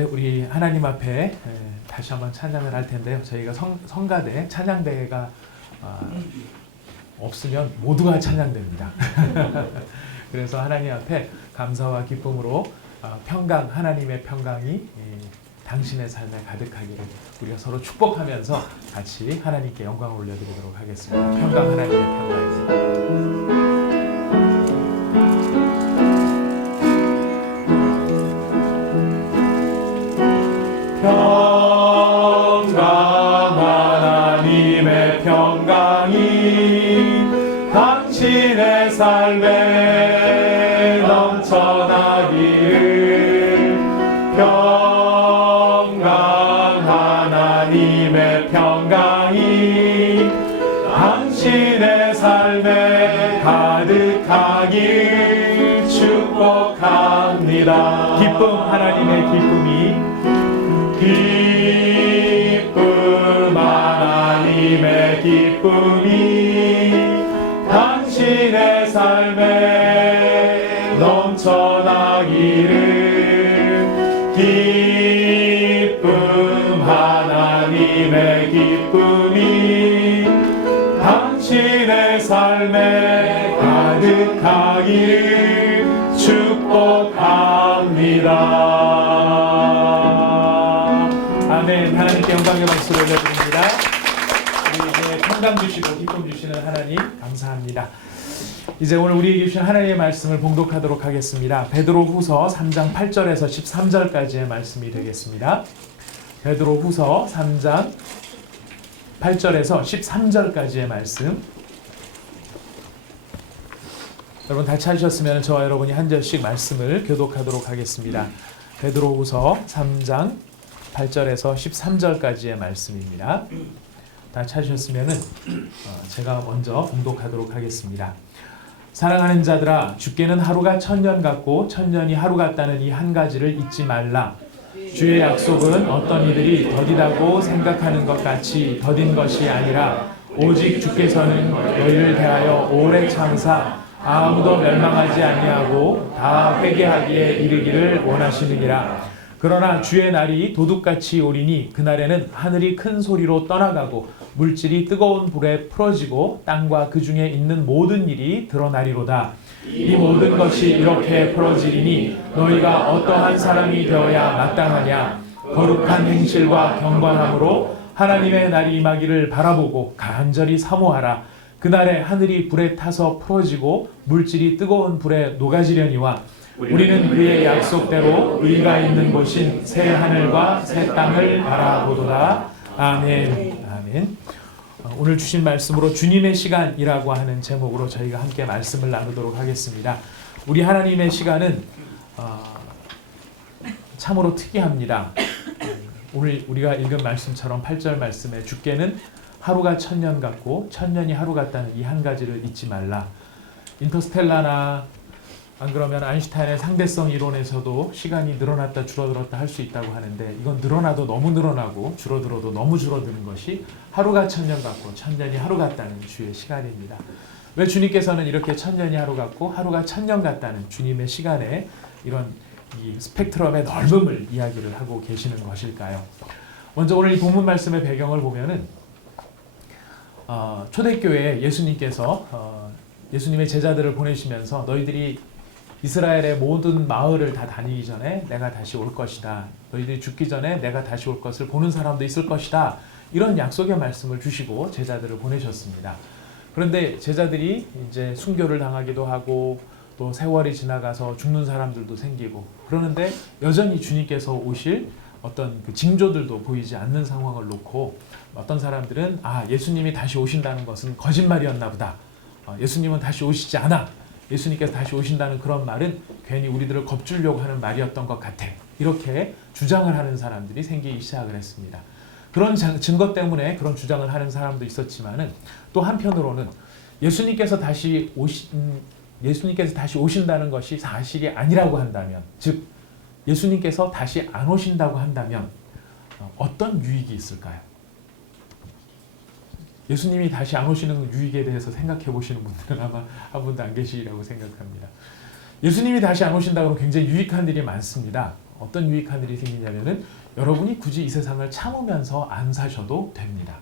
이제 우리 하나님 앞에 다시 한번 찬양을 할 텐데요. 저희가 성가대 찬양대회가 없으면 모두가 찬양됩니다. 그래서 하나님 앞에 감사와 기쁨으로 평강, 하나님의 평강이 당신의 삶에 가득하기를 우리가 서로 축복하면서 같이 하나님께 영광을 올려드리도록 하겠습니다. 평강, 하나님의 평강입니다. 평강, 하나님의 평강이 당신의 삶에 넘쳐나기를. 평강, 하나님의 평강이 당신의 삶에 가득하기를 축복합니다. 기쁨, 하나님의 기쁨이 기쁨, 하나님의 기쁨이 당신의 삶에 넘쳐나기를. 기쁨, 하나님의 기쁨이 당신의 삶에 가득하기를 축복합니다. 아멘. 하나님께 영광의 박수를 올려드립니다. 우리에게 평강 주시고 기쁨 주시는 하나님 감사합니다. 이제 오늘 우리에게 주신 하나님의 말씀을 봉독하도록 하겠습니다. 베드로후서 3장 8절에서 13절까지의 말씀이 되겠습니다. 베드로후서 3장 8절에서 13절까지의 말씀. 여러분 다 찾으셨으면 저와 여러분이 한 절씩 말씀을 교독하도록 하겠습니다. 베드로후서 3장 8절에서 13절까지의 말씀입니다. 다 찾으셨으면 제가 먼저 봉독하도록 하겠습니다. 사랑하는 자들아, 주께는 하루가 천년 같고 천년이 하루 같다는 이 한 가지를 잊지 말라. 주의 약속은 어떤 이들이 더디다고 생각하는 것 같이 더딘 것이 아니라 오직 주께서는 너희를 대하여 오래 참사 아무도 멸망하지 아니하고 다 회개하기에 이르기를 원하시느니라. 그러나 주의 날이 도둑같이 오리니 그날에는 하늘이 큰 소리로 떠나가고 물질이 뜨거운 불에 풀어지고 땅과 그 중에 있는 모든 일이 드러나리로다. 이 모든 것이 이렇게 풀어지리니 너희가 어떠한 사람이 되어야 마땅하냐. 거룩한 행실과 경건함으로 하나님의 날이 임하기를 바라보고 간절히 사모하라. 그날에 하늘이 불에 타서 풀어지고 물질이 뜨거운 불에 녹아지려니와 우리는 그의 약속대로 의가 있는 곳인 새 하늘과 새 땅을 바라보도다. 아멘. 아멘. 오늘 주신 말씀으로 주님의 시간이라고 하는 제목으로 저희가 함께 말씀을 나누도록 하겠습니다. 우리 하나님의 시간은 참으로 특이합니다. 오늘 우리가 읽은 말씀처럼 8절 말씀에 주께는 하루가 천년 같고 천년이 하루 같다는 이 한 가지를 잊지 말라. 인터스텔라나 안 그러면 아인슈타인의 상대성 이론에서도 시간이 늘어났다 줄어들었다 할 수 있다고 하는데 이건 늘어나도 너무 늘어나고 줄어들어도 너무 줄어드는 것이 하루가 천년 같고 천년이 하루 같다는 주의 시간입니다. 왜 주님께서는 이렇게 천년이 하루 같고 하루가 천년 같다는 주님의 시간에 이런 이 스펙트럼의 넓음을 이야기를 하고 계시는 것일까요? 먼저 오늘 이 본문 말씀의 배경을 보면은 초대교회에 예수님께서 예수님의 제자들을 보내시면서 너희들이 이스라엘의 모든 마을을 다 다니기 전에 내가 다시 올 것이다. 너희들이 죽기 전에 내가 다시 올 것을 보는 사람도 있을 것이다. 이런 약속의 말씀을 주시고 제자들을 보내셨습니다. 그런데 제자들이 이제 순교를 당하기도 하고 또 세월이 지나가서 죽는 사람들도 생기고 그러는데 여전히 주님께서 오실 어떤 그 징조들도 보이지 않는 상황을 놓고 어떤 사람들은 예수님이 다시 오신다는 것은 거짓말이었나 보다. 예수님은 다시 오시지 않아. 예수님께서 다시 오신다는 그런 말은 괜히 우리들을 겁주려고 하는 말이었던 것 같아. 이렇게 주장을 하는 사람들이 생기기 시작을 했습니다. 그런 증거 때문에 그런 주장을 하는 사람도 있었지만은 또 한편으로는 예수님께서 다시 오신다는 것이 사실이 아니라고 한다면, 즉 예수님께서 다시 안 오신다고 한다면 어떤 유익이 있을까요? 예수님이 다시 안 오시는 유익에 대해서 생각해 보시는 분들은 아마 한 분도 안 계시리라고 생각합니다. 예수님이 다시 안 오신다고 하면 굉장히 유익한 일이 많습니다. 어떤 유익한 일이 생기냐면은 여러분이 굳이 이 세상을 참으면서 안 사셔도 됩니다.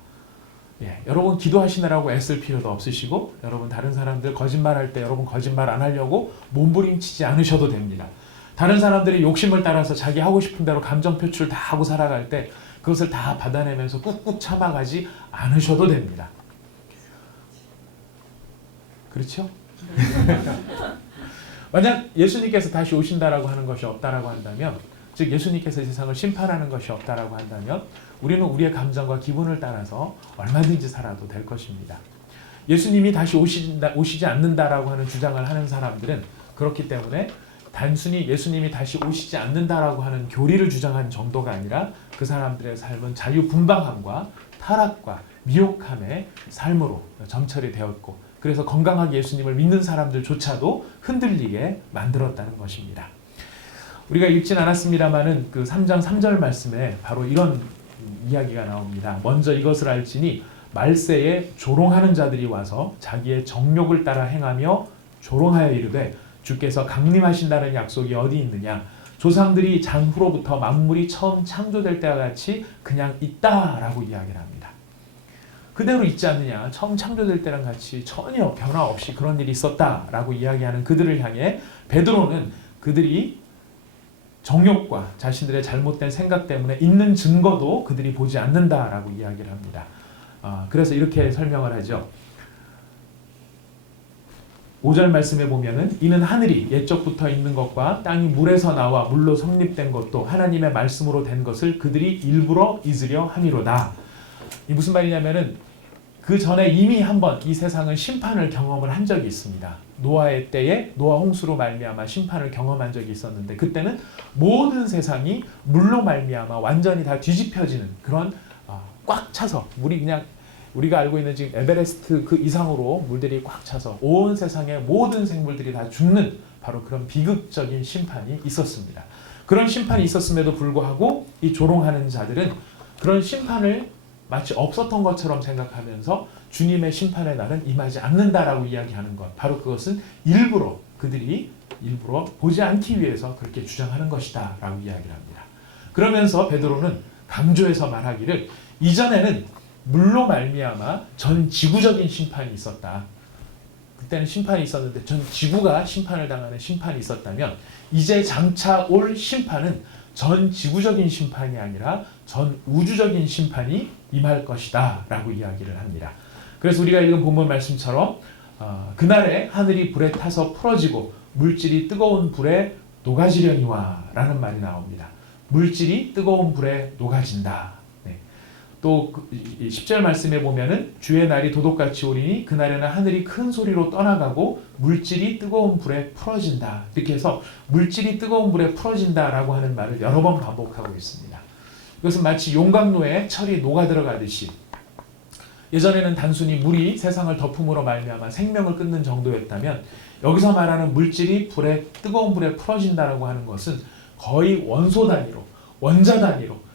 예, 여러분 기도하시느라고 애쓸 필요도 없으시고 여러분 다른 사람들 거짓말할 때 여러분 거짓말 안 하려고 몸부림치지 않으셔도 됩니다. 다른 사람들이 욕심을 따라서 자기 하고 싶은 대로 감정 표출 다 하고 살아갈 때 그것을 다 받아내면서 꾹꾹 참아가지 않으셔도 됩니다. 그렇죠? 만약 예수님께서 다시 오신다라고 하는 것이 없다라고 한다면, 즉 예수님께서 세상을 심판하는 것이 없다라고 한다면 우리는 우리의 감정과 기분을 따라서 얼마든지 살아도 될 것입니다. 예수님이 다시 오시지 않는다라고 하는 주장을 하는 사람들은 그렇기 때문에 단순히 예수님이 다시 오시지 않는다라고 하는 교리를 주장한 정도가 아니라 그 사람들의 삶은 자유분방함과 타락과 미혹함의 삶으로 점철이 되었고, 그래서 건강하게 예수님을 믿는 사람들조차도 흔들리게 만들었다는 것입니다. 우리가 읽진 않았습니다만은 그 3장 3절 말씀에 바로 이런 이야기가 나옵니다. 먼저 이것을 알지니 말세에 조롱하는 자들이 와서 자기의 정욕을 따라 행하며 조롱하여 이르되 주께서 강림하신다는 약속이 어디 있느냐? 조상들이 장후로부터 만물이 처음 창조될 때와 같이 그냥 있다라고 이야기를 합니다. 그대로 있지 않느냐? 처음 창조될 때랑 같이 전혀 변화 없이 그런 일이 있었다라고 이야기하는 그들을 향해 베드로는 그들이 정욕과 자신들의 잘못된 생각 때문에 있는 증거도 그들이 보지 않는다라고 이야기를 합니다. 그래서 이렇게 설명을 하죠. 5절 말씀에 보면은 이는 하늘이 옛적부터 있는 것과 땅이 물에서 나와 물로 성립된 것도 하나님의 말씀으로 된 것을 그들이 일부러 잊으려 함이로다. 이 무슨 말이냐면은 그 전에 이미 한번 이 세상은 심판을 경험을 한 적이 있습니다. 노아의 때에 노아 홍수로 말미암아 심판을 경험한 적이 있었는데 그때는 모든 세상이 물로 말미암아 완전히 다 뒤집혀지는 그런 꽉 차서 물이 그냥 우리가 알고 있는 지금 에베레스트 그 이상으로 물들이 꽉 차서 온 세상의 모든 생물들이 다 죽는 바로 그런 비극적인 심판이 있었습니다. 그런 심판이 있었음에도 불구하고 이 조롱하는 자들은 그런 심판을 마치 없었던 것처럼 생각하면서 주님의 심판의 날은 임하지 않는다라고 이야기하는 것, 바로 그것은 그들이 일부러 보지 않기 위해서 그렇게 주장하는 것이다 라고 이야기를 합니다. 그러면서 베드로는 강조해서 말하기를 이전에는 물로 말미암아 전 지구적인 심판이 있었다. 그때는 심판이 있었는데 전 지구가 심판을 당하는 심판이 있었다면 이제 장차 올 심판은 전 지구적인 심판이 아니라 전 우주적인 심판이 임할 것이다 라고 이야기를 합니다. 그래서 우리가 읽은 본문 말씀처럼 그날에 하늘이 불에 타서 풀어지고 물질이 뜨거운 불에 녹아지려니와 라는 말이 나옵니다. 물질이 뜨거운 불에 녹아진다. 또 10절 말씀에 보면은 주의 날이 도둑같이 오리니 그날에는 하늘이 큰 소리로 떠나가고 물질이 뜨거운 불에 풀어진다. 이렇게 해서 물질이 뜨거운 불에 풀어진다라고 하는 말을 여러 번 반복하고 있습니다. 이것은 마치 용광로에 철이 녹아 들어가듯이 예전에는 단순히 물이 세상을 덮음으로 말미암아 생명을 끊는 정도였다면 여기서 말하는 물질이 뜨거운 불에 풀어진다라고 하는 것은 거의 원소 단위로 원자 단위로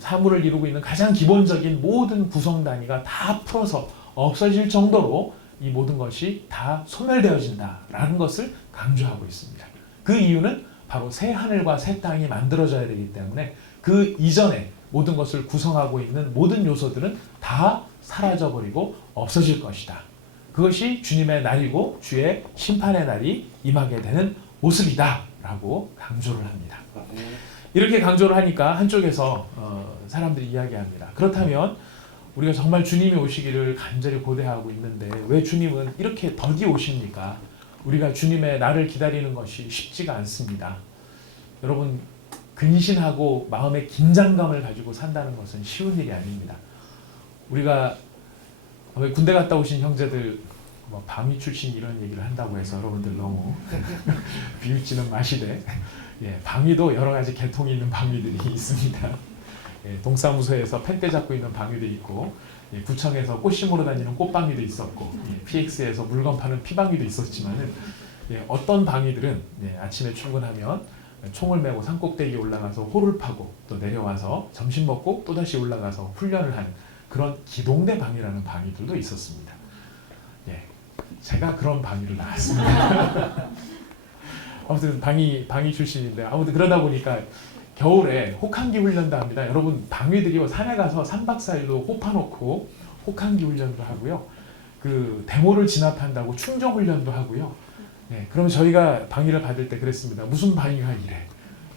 사물을 이루고 있는 가장 기본적인 모든 구성 단위가 다 풀어서 없어질 정도로 이 모든 것이 다 소멸되어진다라는 것을 강조하고 있습니다. 그 이유는 바로 새 하늘과 새 땅이 만들어져야 되기 때문에 그 이전에 모든 것을 구성하고 있는 모든 요소들은 다 사라져버리고 없어질 것이다. 그것이 주님의 날이고 주의 심판의 날이 임하게 되는 모습이다 라고 강조를 합니다. 이렇게 강조를 하니까 한쪽에서 사람들이 이야기합니다. 그렇다면 우리가 정말 주님이 오시기를 간절히 고대하고 있는데 왜 주님은 이렇게 더디 오십니까? 우리가 주님의 날을 기다리는 것이 쉽지가 않습니다. 여러분 근신하고 마음의 긴장감을 가지고 산다는 것은 쉬운 일이 아닙니다. 우리가 군대 갔다 오신 형제들 방위 출신 이런 얘기를 한다고 해서 여러분들 너무 비웃지는 마시되 방위도 여러 가지 계통이 있는 방위들이 있습니다. 동사무소에서 펜대 잡고 있는 방위도 있고 구청에서 꽃 심으러 다니는 꽃방위도 있었고 PX에서 물건 파는 피방위도 있었지만은 어떤 방위들은 아침에 출근하면 총을 메고 산꼭대기에 올라가서 호를 파고 또 내려와서 점심 먹고 또다시 올라가서 훈련을 하는 그런 기동대 방위라는 방위들도 있었습니다. 제가 그런 방위를 나왔습니다. 아무튼 방위 출신인데 아무튼 그러다 보니까 겨울에 혹한기 훈련도 합니다. 여러분 방위들이 산에 가서 3박 4일로 호파놓고 혹한기 훈련도 하고요. 그 데모를 진압한다고 충정 훈련도 하고요. 네, 그러면 저희가 방위를 받을 때 그랬습니다. 무슨 방위가 이래?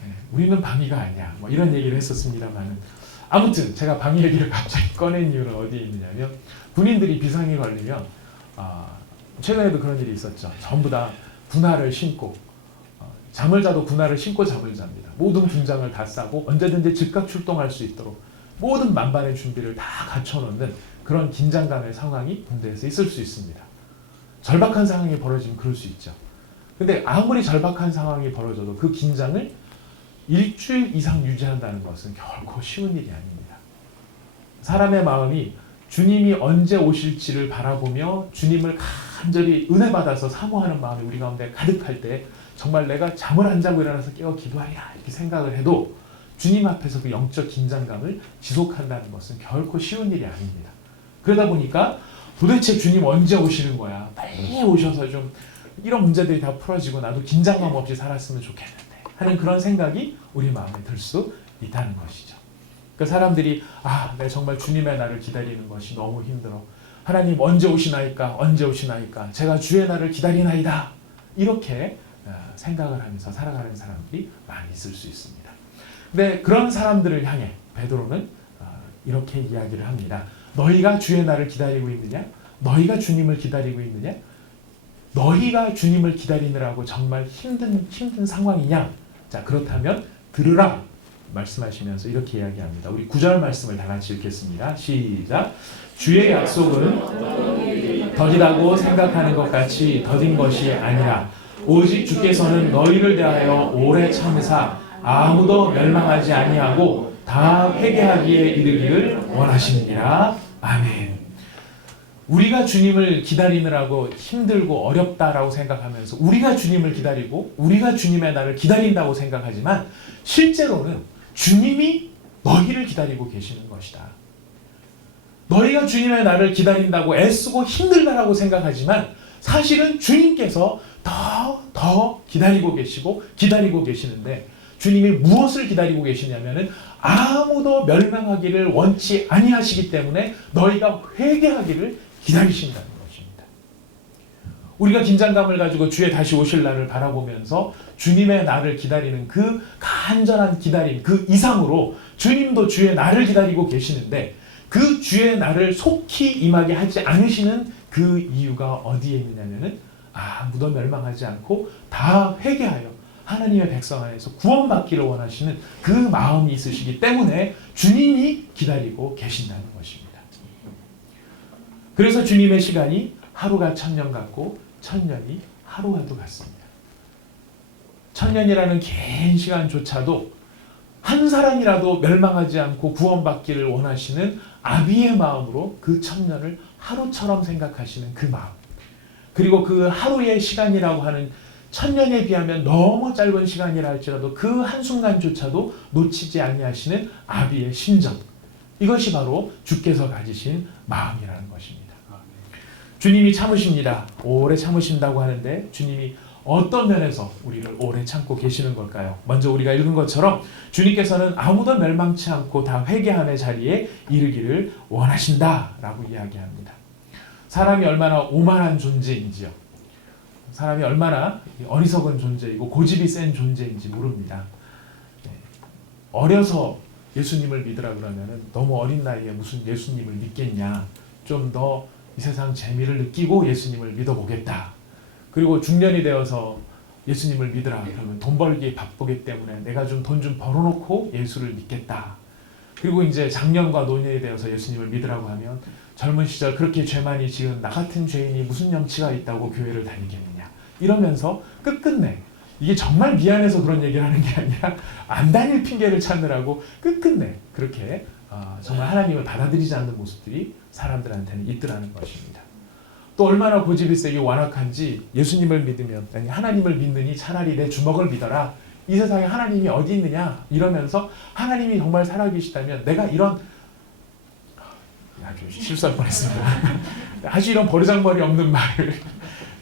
네, 우리는 방위가 아니야. 뭐 이런 얘기를 했었습니다만은 아무튼 제가 방위 얘기를 갑자기 꺼낸 이유는 어디에 있느냐면 군인들이 비상이 걸리면 최근에도 그런 일이 있었죠. 전부 다 군화를 신고 잠을 자도 군화를 신고 잠을 잡니다. 모든 군장을 다 싸고 언제든지 즉각 출동할 수 있도록 모든 만반의 준비를 다 갖춰놓는 그런 긴장감의 상황이 군대에서 있을 수 있습니다. 절박한 상황이 벌어지면 그럴 수 있죠. 근데 아무리 절박한 상황이 벌어져도 그 긴장을 일주일 이상 유지한다는 것은 결코 쉬운 일이 아닙니다. 사람의 마음이 주님이 언제 오실지를 바라보며 주님을 간절히 은혜 받아서 사모하는 마음이 우리 가운데 가득할 때 정말 내가 잠을 안 자고 일어나서 깨어 기도하리라 이렇게 생각을 해도 주님 앞에서 그 영적 긴장감을 지속한다는 것은 결코 쉬운 일이 아닙니다. 그러다 보니까 도대체 주님 언제 오시는 거야? 빨리 오셔서 좀 이런 문제들이 다 풀어지고 나도 긴장감 없이 살았으면 좋겠는데 하는 그런 생각이 우리 마음에 들 수 있다는 것이죠. 그러니까 사람들이 내가 정말 주님의 날을 기다리는 것이 너무 힘들어. 하나님 언제 오시나이까? 언제 오시나이까? 제가 주의 날을 기다리나이다. 이렇게 생각을 하면서 살아가는 사람들이 많이 있을 수 있습니다. 근데 그런 사람들을 향해 베드로는 이렇게 이야기를 합니다. 너희가 주의 날을 기다리고 있느냐? 너희가 주님을 기다리고 있느냐? 너희가 주님을 기다리느라고 정말 힘든 상황이냐? 자, 그렇다면 들으라 말씀하시면서 이렇게 이야기합니다. 우리 9절 말씀을 다 같이 읽겠습니다. 시작. 주의 약속은 더디다고 생각하는 것 같이 더딘 것이 아니라 오직 주께서는 너희를 대하여 오래 참으사 아무도 멸망하지 아니하고 다 회개하기에 이르기를 원하시느니라. 아멘. 우리가 주님을 기다리느라고 힘들고 어렵다라고 생각하면서 우리가 주님을 기다리고 우리가 주님의 날을 기다린다고 생각하지만 실제로는 주님이 너희를 기다리고 계시는 것이다. 너희가 주님의 날을 기다린다고 애쓰고 힘들다라고 생각하지만 사실은 주님께서 더 기다리고 계시고 기다리고 계시는데 주님이 무엇을 기다리고 계시냐면은 아무도 멸망하기를 원치 아니하시기 때문에 너희가 회개하기를 기다리신다는 것입니다. 우리가 긴장감을 가지고 주의 다시 오실 날을 바라보면서 주님의 날을 기다리는 그 간절한 기다림 그 이상으로 주님도 주의 날을 기다리고 계시는데 그 주의 날을 속히 임하게 하지 않으시는 그 이유가 어디에 있느냐면은 아무도 멸망하지 않고 다 회개하여 하나님의 백성 안에서 구원받기를 원하시는 그 마음이 있으시기 때문에 주님이 기다리고 계신다는 것입니다. 그래서 주님의 시간이 하루가 1000년 같고 1000년이 하루와도 같습니다. 1000년이라는 긴 시간조차도 한 사람이라도 멸망하지 않고 구원받기를 원하시는 아비의 마음으로 그 1000년을 하루처럼 생각하시는 그 마음, 그리고 그 하루의 시간이라고 하는 1000년에 비하면 너무 짧은 시간이라 할지라도 그 한순간조차도 놓치지 아니하시는 아비의 심정, 이것이 바로 주께서 가지신 마음이라는 것입니다. 주님이 참으십니다. 오래 참으신다고 하는데 주님이 어떤 면에서 우리를 오래 참고 계시는 걸까요? 먼저 우리가 읽은 것처럼 주님께서는 아무도 멸망치 않고 다 회개함의 자리에 이르기를 원하신다라고 이야기합니다. 사람이 얼마나 오만한 존재인지요. 사람이 얼마나 어리석은 존재이고 고집이 센 존재인지 모릅니다. 어려서 예수님을 믿으라 그러면은 너무 어린 나이에 무슨 예수님을 믿겠냐. 좀 더 이 세상 재미를 느끼고 예수님을 믿어보겠다. 그리고 중년이 되어서 예수님을 믿으라 그러면 돈 벌기에 바쁘기 때문에 내가 좀 돈 좀 벌어놓고 예수를 믿겠다. 그리고 이제 장년과 노년이 되어서 예수님을 믿으라고 하면 젊은 시절 그렇게 죄 많이 지은 나 같은 죄인이 무슨 염치가 있다고 교회를 다니겠느냐 이러면서 끝끝내 이게 정말 미안해서 그런 얘기를 하는 게 아니라 안 다닐 핑계를 찾느라고 끝끝내 그렇게 정말 하나님을 받아들이지 않는 모습들이 사람들한테는 있더라는 것입니다. 또 얼마나 고집이 세게 완악한지 예수님을 믿으면 아니 하나님을 믿느니 차라리 내 주먹을 믿어라. 이 세상에 하나님이 어디 있느냐 이러면서 하나님이 정말 살아계시다면 내가 이런 아주 실수할 뻔했습니다. 아주 이런 버르장머리 없는 말을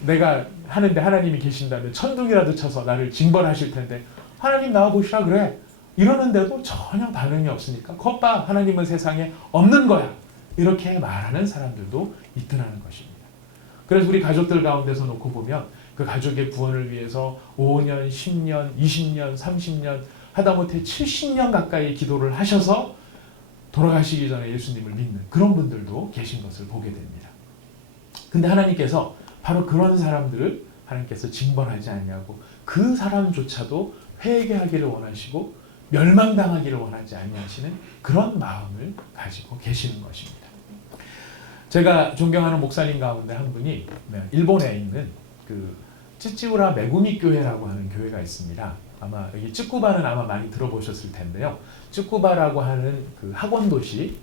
내가 하는데 하나님이 계신다면 천둥이라도 쳐서 나를 징벌하실 텐데 하나님 나와 보시라 그래. 이러는데도 전혀 반응이 없으니까 겉봐 하나님은 세상에 없는 거야. 이렇게 말하는 사람들도 있더라는 것입니다. 그래서 우리 가족들 가운데서 놓고 보면 그 가족의 구원을 위해서 5년, 10년, 20년, 30년 하다못해 70년 가까이 기도를 하셔서 돌아가시기 전에 예수님을 믿는 그런 분들도 계신 것을 보게 됩니다. 근데 하나님께서 바로 그런 사람들을 하나님께서 징벌하지 않냐고 그 사람조차도 회개하기를 원하시고 멸망당하기를 원하지 아니하시는 그런 마음을 가지고 계시는 것입니다. 제가 존경하는 목사님 가운데 한 분이 일본에 있는 그 찌찌우라 메구미 교회라고 하는 교회가 있습니다. 아마 여기 쯔쿠바는 아마 많이 들어보셨을 텐데요. 쯔쿠바라고 하는 그 학원 도시,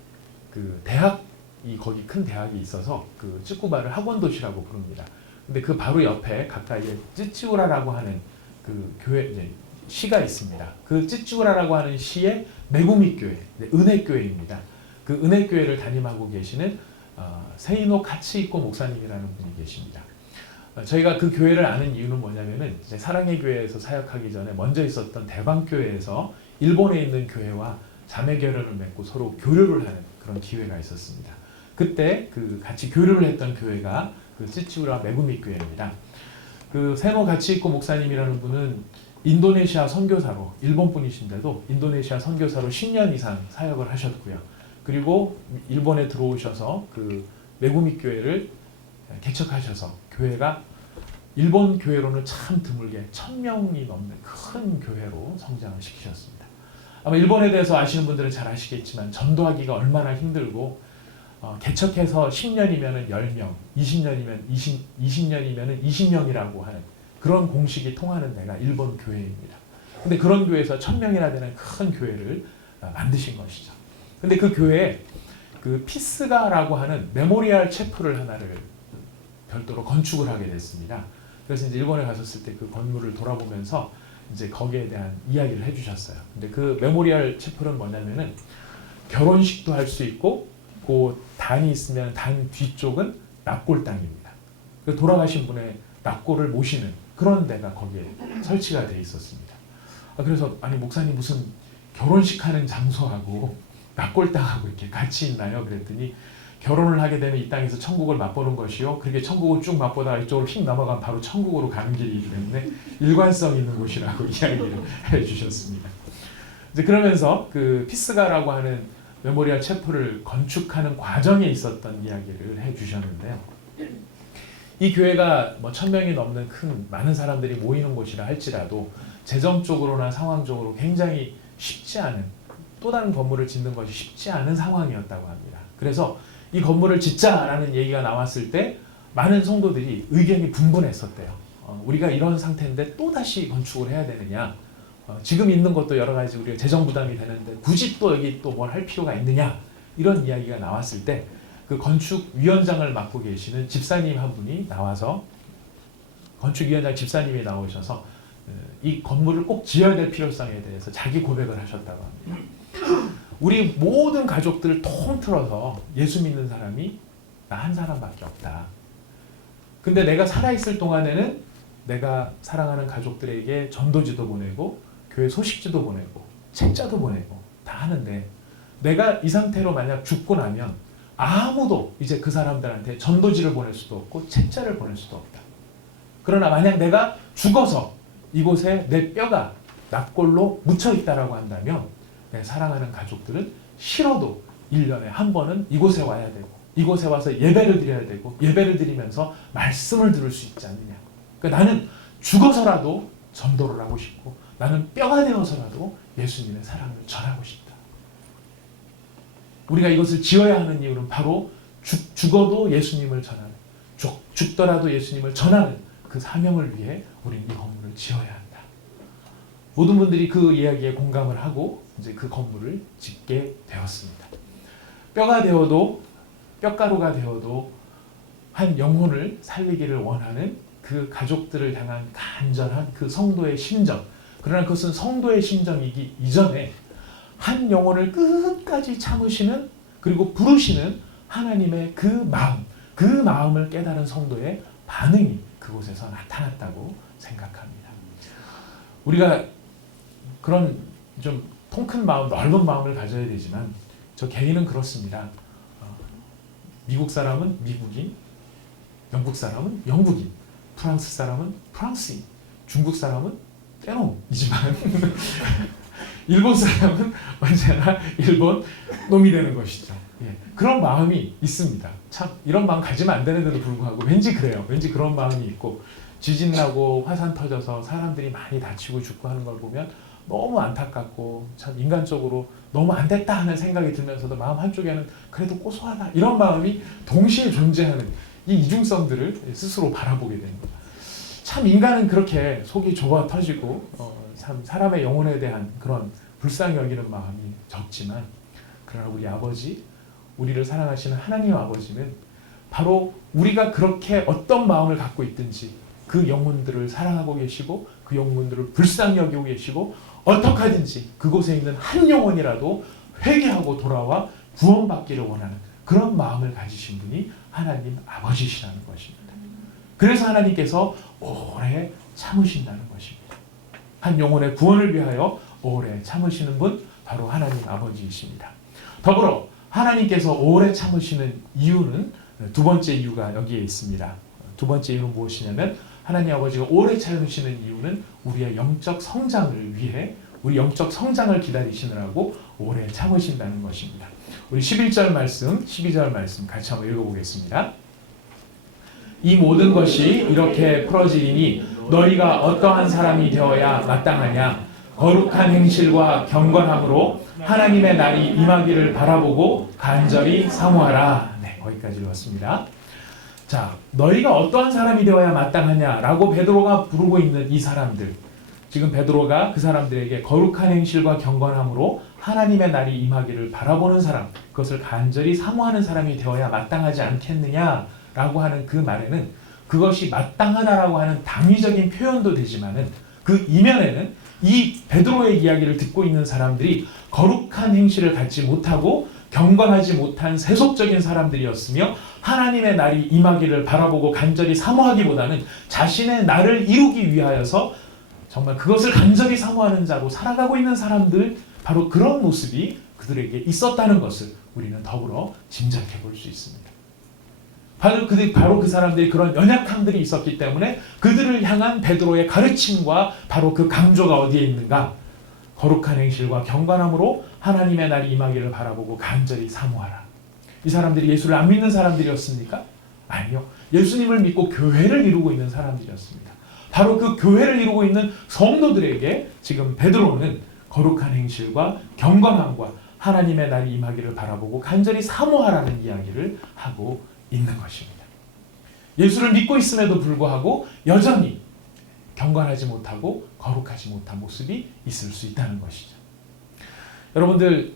그 대학이 거기 큰 대학이 있어서 그 쯔쿠바를 학원 도시라고 부릅니다. 근데 그 바로 옆에 가까이에 찌찌우라라고 하는 그 교회 이제 시가 있습니다. 그 찌찌우라라고 하는 시의 메구미 교회, 은혜 교회입니다. 그 은혜 교회를 담임하고 계시는 세이노 카츠이코 목사님이라는 분이 계십니다. 저희가 그 교회를 아는 이유는 뭐냐면은 이제 사랑의 교회에서 사역하기 전에 먼저 있었던 대방교회에서 일본에 있는 교회와 자매 결연을 맺고 서로 교류를 하는 그런 기회가 있었습니다. 그때 그 같이 교류를 했던 교회가 그 찌찌우라 메구미 교회입니다. 그 세노 가치이코 목사님이라는 분은 인도네시아 선교사로 일본 분이신데도 인도네시아 선교사로 10년 이상 사역을 하셨고요. 그리고 일본에 들어오셔서 그 메구미 교회를 개척하셔서 교회가 일본 교회로는 참 드물게 1000명이 넘는 큰 교회로 성장을 시키셨습니다. 아마 일본에 대해서 아시는 분들은 잘 아시겠지만 전도하기가 얼마나 힘들고 개척해서 10년이면 10명, 20년이면 20명이라고 하는 그런 공식이 통하는 데가 일본 교회입니다. 근데 그런 교회에서 1000명이나 되는 큰 교회를 만드신 것이죠. 근데 그 교회에 그 피스가라고 하는 메모리얼 채플을 하나를 별도로 건축을 하게 됐습니다. 그래서 이제 일본에 가셨을 때 그 건물을 돌아보면서 이제 거기에 대한 이야기를 해주셨어요. 근데 그 메모리얼 채플은 뭐냐면은 결혼식도 할 수 있고 그 단이 있으면 단 뒤쪽은 납골 땅입니다. 그 돌아가신 분의 납골을 모시는 그런 데가 거기에 설치가 돼 있었습니다. 그래서 아니 목사님 무슨 결혼식 하는 장소하고 납골 땅하고 이렇게 같이 있나요? 그랬더니 결혼을 하게 되면 이 땅에서 천국을 맛보는 것이요. 그렇게 천국을 쭉 맛보다가 이쪽으로 휙 넘어가면 바로 천국으로 가는 길이기 때문에 일관성 있는 곳이라고 이야기를 해주셨습니다. 이제 그러면서 그 피스가라고 하는 메모리얼 채플을 건축하는 과정에 있었던 이야기를 해주셨는데요. 이 교회가 뭐 1000명이 넘는 큰 많은 사람들이 모이는 곳이라 할지라도 재정적으로나 상황적으로 굉장히 쉽지 않은 또 다른 건물을 짓는 것이 쉽지 않은 상황이었다고 합니다. 그래서 이 건물을 짓자라는 얘기가 나왔을 때 많은 성도들이 의견이 분분했었대요. 우리가 이런 상태인데 또다시 건축을 해야 되느냐, 지금 있는 것도 여러 가지 우리가 재정 부담이 되는데 굳이 또 여기 또 뭘 할 필요가 있느냐, 이런 이야기가 나왔을 때 그 건축위원장을 맡고 계시는 집사님 한 분이 나와서, 건축위원장 집사님이 나오셔서 이 건물을 꼭 지어야 될 필요성에 대해서 자기 고백을 하셨다고 합니다. 우리 모든 가족들을 통틀어서 예수 믿는 사람이 나 한 사람밖에 없다. 근데 내가 살아있을 동안에는 내가 사랑하는 가족들에게 전도지도 보내고 교회 소식지도 보내고 책자도 보내고 다 하는데, 내가 이 상태로 만약 죽고 나면 아무도 이제 그 사람들한테 전도지를 보낼 수도 없고 책자를 보낼 수도 없다. 그러나 만약 내가 죽어서 이곳에 내 뼈가 납골로 묻혀 있다라고 한다면 내 사랑하는 가족들은 싫어도 1년에 한 번은 이곳에 와야 되고 이곳에 와서 예배를 드려야 되고 예배를 드리면서 말씀을 들을 수 있지 않느냐. 그러니까 나는 죽어서라도 전도를 하고 싶고 나는 뼈가 되어서라도 예수님의 사랑을 전하고 싶다. 우리가 이것을 지어야 하는 이유는 바로 죽어도 예수님을 전하는, 죽더라도 예수님을 전하는 그 사명을 위해 우리는 이 건물을 지어야 한다. 모든 분들이 그 이야기에 공감을 하고 이제 그 건물을 짓게 되었습니다. 뼈가 되어도 뼈가루가 되어도 한 영혼을 살리기를 원하는 그 가족들을 향한 간절한 그 성도의 심정, 그러나 그것은 성도의 심정이기 이전에 한 영혼을 끝까지 참으시는, 그리고 부르시는 하나님의 그 마음을 깨달은 성도의 반응이 그곳에서 나타났다고 생각합니다. 우리가 그런 좀 통큰 마음, 넓은 마음을 가져야 되지만 저 개인은 그렇습니다. 미국 사람은 미국인, 영국 사람은 영국인, 프랑스 사람은 프랑스인, 중국 사람은 때놈이지만 일본 사람은 언제나 일본 놈이 되는 것이죠. 예, 그런 마음이 있습니다. 참 이런 마음 가지면 안 되는데도 불구하고 왠지 그래요. 왠지 그런 마음이 있고 지진 나고 화산 터져서 사람들이 많이 다치고 죽고 하는 걸 보면 너무 안타깝고 참 인간적으로 너무 안 됐다 하는 생각이 들면서도 마음 한쪽에는 그래도 고소하다 이런 마음이 동시에 존재하는 이 이중성들을 스스로 바라보게 됩니다. 참 인간은 그렇게 속이 좁아 터지고 참 사람의 영혼에 대한 그런 불쌍히 여기는 마음이 적지만 그러나 우리 아버지, 우리를 사랑하시는 하나님 아버지는 바로 우리가 그렇게 어떤 마음을 갖고 있든지 그 영혼들을 사랑하고 계시고 그 영혼들을 불쌍히 여기고 계시고 어떻게 하든지 그곳에 있는 한 영혼이라도 회개하고 돌아와 구원받기를 원하는 그런 마음을 가지신 분이 하나님 아버지시라는 것입니다. 그래서 하나님께서 오래 참으신다는 것입니다. 한 영혼의 구원을 위하여 오래 참으시는 분 바로 하나님 아버지이십니다. 더불어 하나님께서 오래 참으시는 이유는 두 번째 이유가 여기에 있습니다. 두 번째 이유는 무엇이냐면 하나님 아버지가 오래 참으시는 이유는 우리의 영적 성장을 위해 우리 영적 성장을 기다리시느라고 오래 참으신다는 것입니다. 우리 11절 말씀, 12절 말씀 같이 한번 읽어보겠습니다. 이 모든 것이 이렇게 풀어지리니 너희가 어떠한 사람이 되어야 마땅하냐 거룩한 행실과 경건함으로 하나님의 날이 임하기를 바라보고 간절히 사모하라. 네, 거기까지 읽었습니다. 자, 너희가 어떠한 사람이 되어야 마땅하냐라고 베드로가 부르고 있는 이 사람들, 지금 베드로가 그 사람들에게 거룩한 행실과 경건함으로 하나님의 날이 임하기를 바라보는 사람, 그것을 간절히 사모하는 사람이 되어야 마땅하지 않겠느냐라고 하는 그 말에는 그것이 마땅하다라고 하는 당위적인 표현도 되지만은 그 이면에는 이 베드로의 이야기를 듣고 있는 사람들이 거룩한 행실을 갖지 못하고 경건하지 못한 세속적인 사람들이었으며 하나님의 날이 임하기를 바라보고 간절히 사모하기보다는 자신의 날을 이루기 위하여서 정말 그것을 간절히 사모하는 자로 살아가고 있는 사람들, 바로 그런 모습이 그들에게 있었다는 것을 우리는 더불어 짐작해 볼 수 있습니다. 바로 그 사람들이 그런 연약함들이 있었기 때문에 그들을 향한 베드로의 가르침과 바로 그 강조가 어디에 있는가? 거룩한 행실과 경건함으로 하나님의 날이 임하기를 바라보고 간절히 사모하라. 이 사람들이 예수를 안 믿는 사람들이었습니까? 아니요. 예수님을 믿고 교회를 이루고 있는 사람들이었습니다. 바로 그 교회를 이루고 있는 성도들에게 지금 베드로는 거룩한 행실과 경건함과 하나님의 날이 임하기를 바라보고 간절히 사모하라는 이야기를 하고 있는 것입니다. 예수를 믿고 있음에도 불구하고 여전히 경건하지 못하고 거룩하지 못한 모습이 있을 수 있다는 것이죠. 여러분들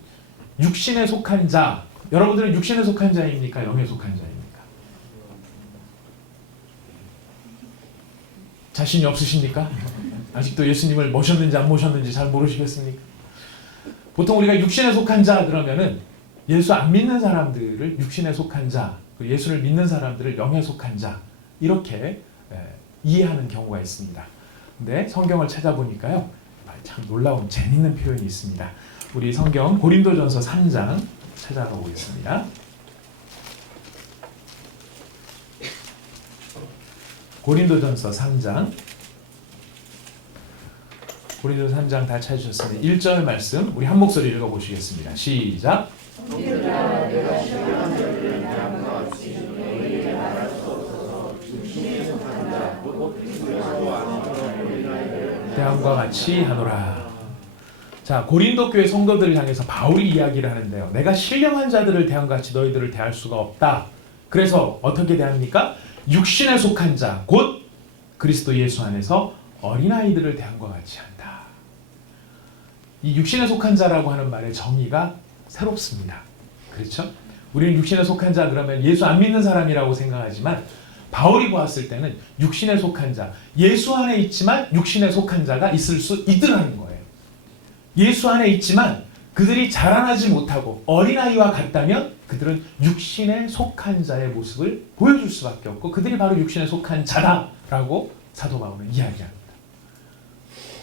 육신에 속한 자, 여러분들은 육신에 속한 자입니까? 영에 속한 자입니까? 자신이 없으십니까? 아직도 예수님을 모셨는지 안 모셨는지 잘 모르시겠습니까? 보통 우리가 육신에 속한 자 그러면은 예수 안 믿는 사람들을 육신에 속한 자, 예수를 믿는 사람들을 영에 속한 자 이렇게 이해하는 경우가 있습니다. 근데 성경을 찾아보니까요, 참 놀라운 재밌는 표현이 있습니다. 우리 성경 고린도전서 3장 찾아가 보겠습니다. 고린도전서 3장 고린도전서 3장 다 찾으셨습니다. 1절 말씀 우리 한 목소리 읽어보시겠습니다. 시작. 대함과 같이 하노라. 자, 고린도 교회 성도들을 향해서 바울이 이야기를 하는데요. 내가 신령한 자들을 대함과 같이 너희들을 대할 수가 없다. 그래서 어떻게 대합니까? 육신에 속한 자, 곧 그리스도 예수 안에서 어린아이들을 대함과 같이 한다. 이 육신에 속한 자라고 하는 말의 정의가 새롭습니다. 그렇죠? 우리는 육신에 속한 자 그러면 예수 안 믿는 사람이라고 생각하지만 바울이 보았을 때는 육신에 속한 자, 예수 안에 있지만 육신에 속한 자가 있을 수 있더라는 거예요. 예수 안에 있지만 그들이 자라나지 못하고 어린아이와 같다면 그들은 육신에 속한 자의 모습을 보여줄 수밖에 없고 그들이 바로 육신에 속한 자다라고 사도 바울은 이야기합니다.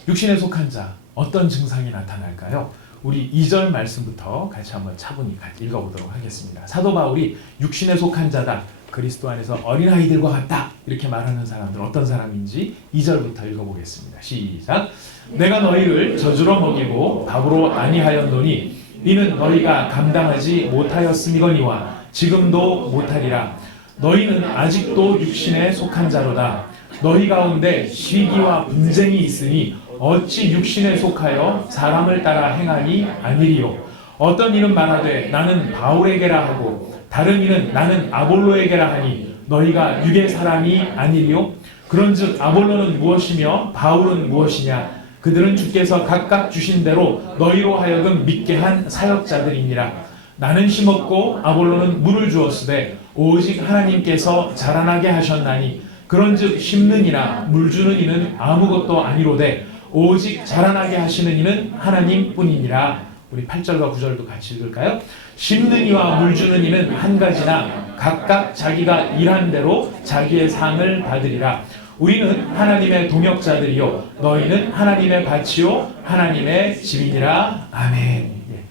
육신에 속한 자, 어떤 증상이 나타날까요? 우리 2절 말씀부터 같이 한번 차분히 읽어보도록 하겠습니다. 사도 바울이 육신에 속한 자다, 그리스도 안에서 어린아이들과 같다, 이렇게 말하는 사람들 어떤 사람인지 2절부터 읽어보겠습니다. 시작. 내가 너희를 젖으로 먹이고 밥으로 아니하였노니 이는 너희가 감당하지 못하였음이거니와 지금도 못하리라. 너희는 아직도 육신에 속한 자로다. 너희 가운데 시기와 분쟁이 있으니 어찌 육신에 속하여 사람을 따라 행하니 아니리요. 어떤 이는 말하되 나는 바울에게라 하고 다른 이는 나는 아볼로에게라 하니 너희가 육의 사람이 아니리요. 그런즉 아볼로는 무엇이며 바울은 무엇이냐. 그들은 주께서 각각 주신 대로 너희로 하여금 믿게 한 사역자들이니라. 나는 심었고 아볼로는 물을 주었으되 오직 하나님께서 자라나게 하셨나니 그런즉 심는 이나 물 주는 이는 아무것도 아니로되 오직 자라나게 하시는 이는 하나님뿐이니라. 우리 8절과 9절도 같이 읽을까요? 심는 이와 물 주는 이는 한 가지나 각각 자기가 일한 대로 자기의 상을 받으리라. 우리는 하나님의 동역자들이요 너희는 하나님의 밭이요 하나님의 집이니라. 아멘. 예.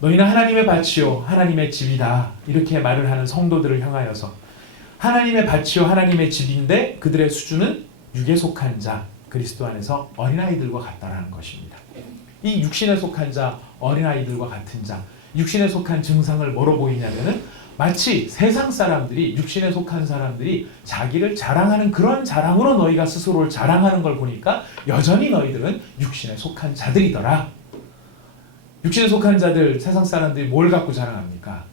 너희는 하나님의 밭이요 하나님의 집이다, 이렇게 말을 하는 성도들을 향하여서 하나님의 밭이요 하나님의 집인데 그들의 수준은 육에 속한 자, 그리스도 안에서 어린아이들과 같다라는 것입니다. 이 육신에 속한 자, 어린아이들과 같은 자, 육신에 속한 증상을 뭐로 보이냐면은 마치 세상 사람들이, 육신에 속한 사람들이 자기를 자랑하는 그런 자랑으로 너희가 스스로를 자랑하는 걸 보니까 여전히 너희들은 육신에 속한 자들이더라. 육신에 속한 자들, 세상 사람들이 뭘 갖고 자랑합니까?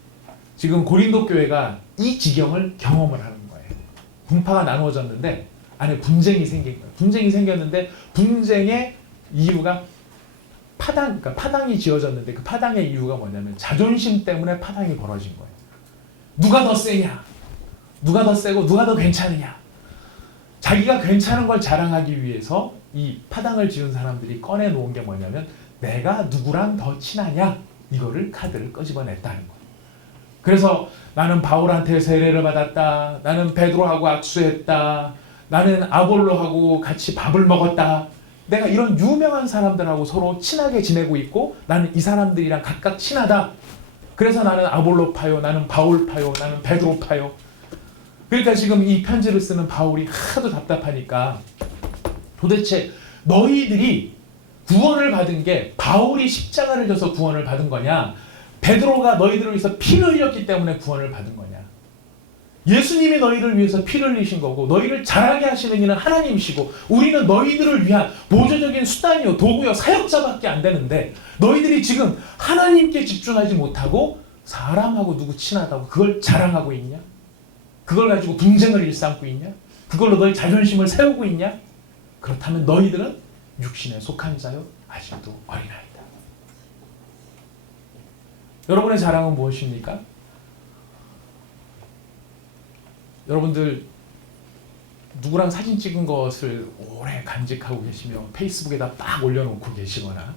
지금 고린도 교회가 이 지경을 경험을 하는 거예요. 분파가 나누어졌는데 안에 분쟁이 생긴 거예요. 분쟁이 생겼는데 분쟁의 이유가 그러니까 파당이 지어졌는데 그 파당의 이유가 뭐냐면 자존심 때문에 파당이 벌어진 거예요. 누가 더 세냐? 누가 더 세고 누가 더 괜찮으냐? 자기가 괜찮은 걸 자랑하기 위해서 이 파당을 지은 사람들이 꺼내놓은 게 뭐냐면 내가 누구랑 더 친하냐? 이거를 카드를 끄집어냈다는 거예요. 그래서 나는 바울한테 세례를 받았다. 나는 베드로하고 악수했다. 나는 아볼로하고 같이 밥을 먹었다. 내가 이런 유명한 사람들하고 서로 친하게 지내고 있고 나는 이 사람들이랑 각각 친하다. 그래서 나는 아볼로파요, 나는 바울파요, 나는 베드로파요. 그러니까 지금 이 편지를 쓰는 바울이 하도 답답하니까 도대체 너희들이 구원을 받은 게 바울이 십자가를 져서 구원을 받은 거냐? 베드로가 너희들을 위해서 피를 흘렸기 때문에 구원을 받은 거냐? 예수님이 너희를 위해서 피를 흘리신 거고 너희를 자라게 하시는 이는 하나님이시고 우리는 너희들을 위한 보조적인 수단이요 도구요 사역자밖에 안 되는데 너희들이 지금 하나님께 집중하지 못하고 사람하고 누구 친하다고 그걸 자랑하고 있냐? 그걸 가지고 분쟁을 일삼고 있냐? 그걸로 너희 자존심을 세우고 있냐? 그렇다면 너희들은 육신에 속한 자요 아직도 어린아이다. 여러분의 자랑은 무엇입니까? 여러분들 누구랑 사진 찍은 것을 오래 간직하고 계시며 페이스북에다 딱 올려놓고 계시거나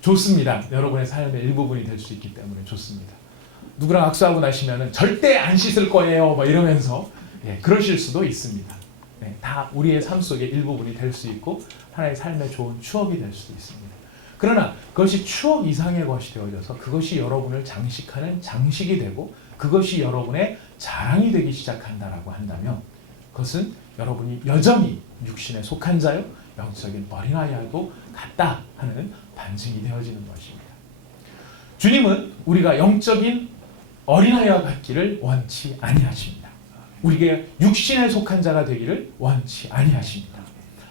좋습니다. 여러분의 삶의 일부분이 될 수 있기 때문에 좋습니다. 누구랑 악수하고 나시면은 절대 안 씻을 거예요 막 이러면서 그러실 수도 있습니다. 다 우리의 삶 속의 일부분이 될 수 있고 하나의 삶의 좋은 추억이 될 수도 있습니다. 그러나 그것이 추억 이상의 것이 되어져서 그것이 여러분을 장식하는 장식이 되고 그것이 여러분의 자랑이 되기 시작한다라고 한다면 그것은 여러분이 여전히 육신에 속한 자요 영적인 어린아이와도 같다 하는 반증이 되어지는 것입니다. 주님은 우리가 영적인 어린아이와 같기를 원치 아니하십니다. 우리가 육신에 속한 자가 되기를 원치 아니하십니다.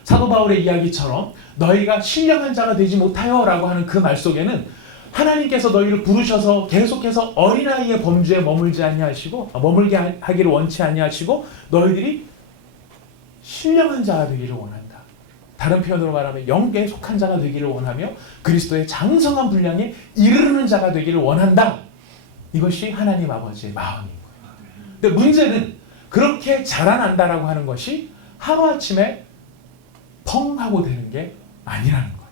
사도 바울의 이야기처럼 너희가 신령한 자가 되지 못하여 라고 하는 그 말 속에는 하나님께서 너희를 부르셔서 계속해서 어린아이의 범주에 머물지 아니하시고 머물게 하기를 원치 아니하시고 너희들이 신령한 자가 되기를 원한다. 다른 표현으로 말하면 영계에 속한 자가 되기를 원하며 그리스도의 장성한 분량에 이르는 자가 되기를 원한다. 이것이 하나님 아버지의 마음인 거예요. 근데 문제는 그렇게 자라난다라고 하는 것이 하루아침에 펑 하고 되는 게 아니라는 거예요.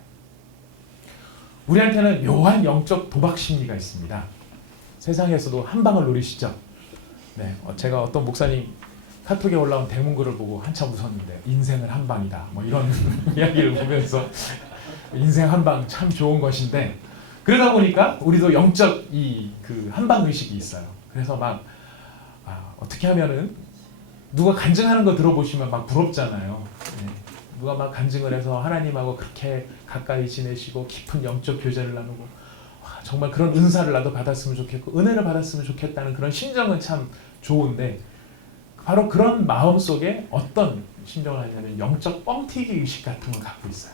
우리한테는 묘한 영적 도박 심리가 있습니다. 세상에서도 한 방을 노리시죠. 제가 어떤 목사님 카톡에 올라온 대문글을 보고 한참 웃었는데 인생은 한 방이다 뭐 이런 이야기를 보면서 인생 한 방 참 좋은 것인데 그러다 보니까 우리도 영적 이 그 한방 의식이 있어요. 그래서 막 어떻게 하면은 누가 간증하는 거 들어보시면 막 부럽잖아요. 네. 누가 막 간증을 해서 하나님하고 그렇게 가까이 지내시고 깊은 영적 교제를 나누고 정말 그런 은사를 나도 받았으면 좋겠고 은혜를 받았으면 좋겠다는 그런 심정은 참 좋은데 바로 그런 마음 속에 어떤 심정을 하냐면 영적 뻥튀기 의식 같은 걸 갖고 있어요.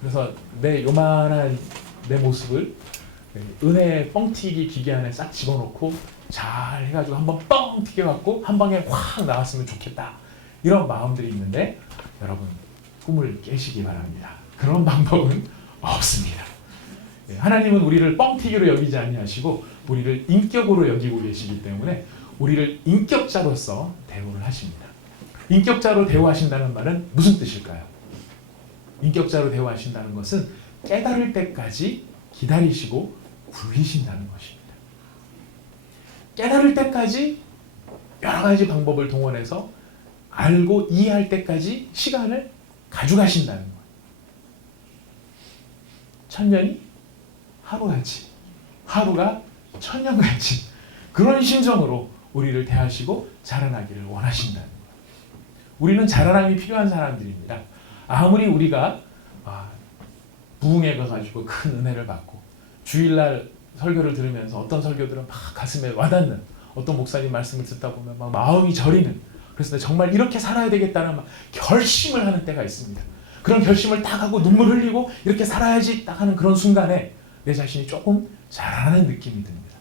그래서 내 요만한 내 모습을 은혜의 뻥튀기 기계 안에 싹 집어넣고 잘 해가지고 한번 뻥 튀겨갖고 한 방에 확 나왔으면 좋겠다. 이런 마음들이 있는데 여러분 꿈을 깨시기 바랍니다. 그런 방법은 없습니다. 하나님은 우리를 뻥튀기로 여기지 아니하시고 우리를 인격으로 여기고 계시기 때문에 우리를 인격자로서 대우를 하십니다. 인격자로 대우하신다는 말은 무슨 뜻일까요? 인격자로 대우하신다는 것은 깨달을 때까지 기다리시고 굴리신다는 것입니다. 깨달을 때까지 여러 가지 방법을 동원해서 알고 이해할 때까지 시간을 가져가신다는 거예요. 천년이 하루같이, 하루가 천년같이 그런 심정으로 우리를 대하시고 자라나기를 원하신다는 거예요. 우리는 자라남이 필요한 사람들입니다. 아무리 우리가 부흥회 가가지고 큰 은혜를 받고 주일날 설교를 들으면서 어떤 설교들은 막 가슴에 와닿는 어떤 목사님 말씀을 듣다 보면 막 마음이 저리는 그래서 정말 이렇게 살아야 되겠다는 막 결심을 하는 때가 있습니다. 그런 결심을 딱 하고 눈물 흘리고 이렇게 살아야지 딱 하는 그런 순간에 내 자신이 조금 자라나는 느낌이 듭니다.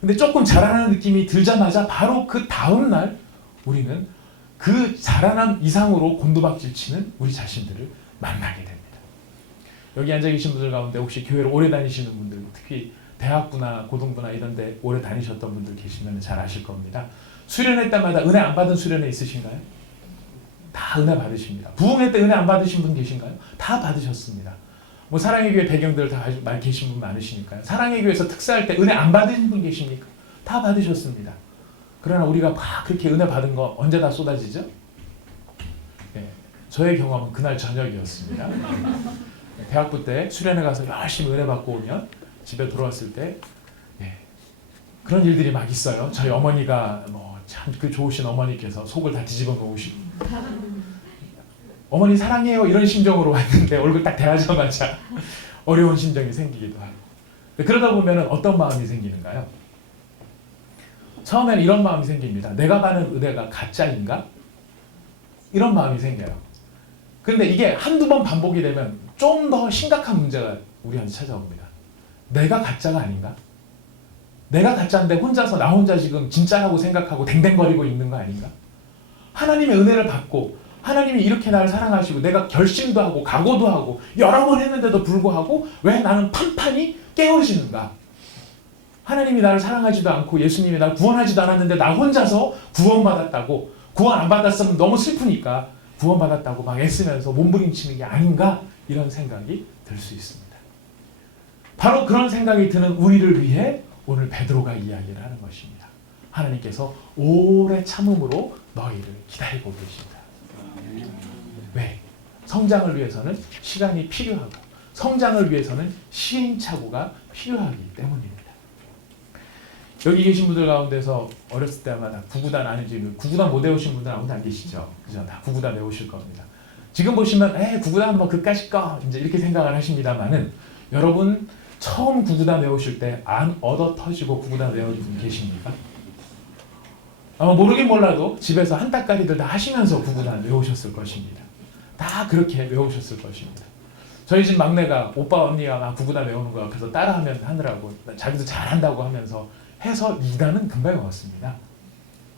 근데 조금 자라나는 느낌이 들자마자 바로 그 다음 날 우리는 그 자라남 이상으로 곤두박질 치는 우리 자신들을 만나게 됩니다. 여기 앉아 계신 분들 가운데 혹시 교회를 오래 다니시는 분들, 특히 대학부나 고등부나 이런 데 오래 다니셨던 분들 계시면 잘 아실 겁니다. 수련회 때마다 은혜 안 받은 수련회 있으신가요? 다 은혜 받으십니다. 부흥회 때 은혜 안 받으신 분 계신가요? 다 받으셨습니다. 뭐 사랑의 교회 배경들 다 계신 분 많으시니까요. 사랑의 교회에서 특사할 때 은혜 안 받으신 분 계십니까? 다 받으셨습니다. 그러나 우리가 막 그렇게 은혜 받은 거 언제 다 쏟아지죠? 네, 저의 경험은 그날 저녁이었습니다. 대학부 때 수련회 가서 열심히 은혜 받고 오면 집에 돌아왔을 때 그런 일들이 막 있어요. 저희 어머니가 뭐 참 그 좋으신 어머니께서 속을 다 뒤집어 놓으시고 어머니 사랑해요 이런 심정으로 왔는데 얼굴 딱 대하자마자 어려운 심정이 생기기도 하고 그러다 보면 어떤 마음이 생기는가요? 처음에는 이런 마음이 생깁니다. 내가 받는 은혜가 가짜인가? 이런 마음이 생겨요. 그런데 이게 한두 번 반복이 되면 좀 더 심각한 문제가 우리한테 찾아옵니다. 내가 가짜가 아닌가? 내가 가짜인데 혼자서 나 혼자 지금 진짜라고 생각하고 댕댕거리고 있는 거 아닌가? 하나님의 은혜를 받고 하나님이 이렇게 나를 사랑하시고 내가 결심도 하고 각오도 하고 여러 번 했는데도 불구하고 왜 나는 판판이 깨어지는가? 하나님이 나를 사랑하지도 않고 예수님이 나를 구원하지도 않았는데 나 혼자서 구원받았다고 구원 안 받았으면 너무 슬프니까 구원받았다고 막 애쓰면서 몸부림치는 게 아닌가? 이런 생각이 들 수 있습니다. 바로 그런 생각이 드는 우리를 위해 오늘 베드로가 이야기를 하는 것입니다. 하나님께서 오래 참음으로 너희를 기다리고 계신다. 왜? 성장을 위해서는 시간이 필요하고 성장을 위해서는 시행착오가 필요하기 때문입니다. 여기 계신 분들 가운데서 어렸을 때마다 구구단 아닌지 구구단 못 외우신 분들 아무도 안 계시죠? 그죠? 다 구구단 외우실 겁니다. 지금 보시면 구구단 뭐 그까짓 거 이제 이렇게 생각을 하십니다만은 여러분 처음 구구단 외우실 때 안 얻어 터지고 구구단 외우신 분 계십니까? 아마 모르긴 몰라도 집에서 한따까리들 다 하시면서 구구단 외우셨을 것입니다. 다 그렇게 외우셨을 것입니다. 저희 집 막내가 오빠 언니가 막 구구단 외우는 거 옆에서 따라하면 하느라고 자기도 잘한다고 하면서 해서 2단은 금방 외웠습니다.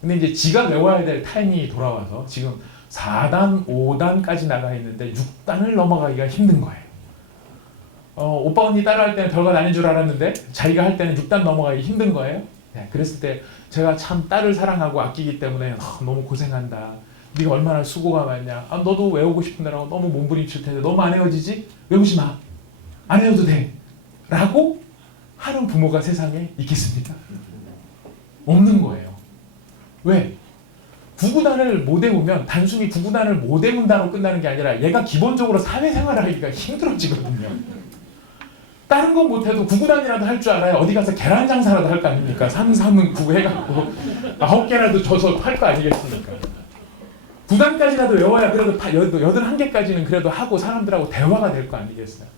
근데 이제 지가 외워야 될 타이밍이 돌아와서 지금 4단, 5단까지 나가 있는데 6단을 넘어가기가 힘든 거예요. 오빠 언니 따라할 때는 별거 아닌 줄 알았는데 자기가 할 때는 6단 넘어가기 힘든 거예요. 네, 그랬을 때 제가 참 딸을 사랑하고 아끼기 때문에 너무 고생한다. 네가 얼마나 수고가 많냐. 너도 외우고 싶은데라고 너무 몸부림칠 텐데 너무 안 외워지지? 외우지 마. 안 외워도 돼. 라고 하는 부모가 세상에 있겠습니까? 없는 거예요. 왜? 구구단을 못 외우면 단순히 구구단을 못 외운다로 끝나는 게 아니라 얘가 기본적으로 사회생활을 하기가 힘들어지거든요. 다른 건 못해도 구구단이라도 할 줄 알아야 어디 가서 계란 장사라도 할 거 아닙니까? 3, 3은 9 해갖고 9개라도 줘서 할 거 아니겠습니까? 9단까지라도 외워야 그래도 81개까지는 그래도 하고 사람들하고 대화가 될 거 아니겠어요?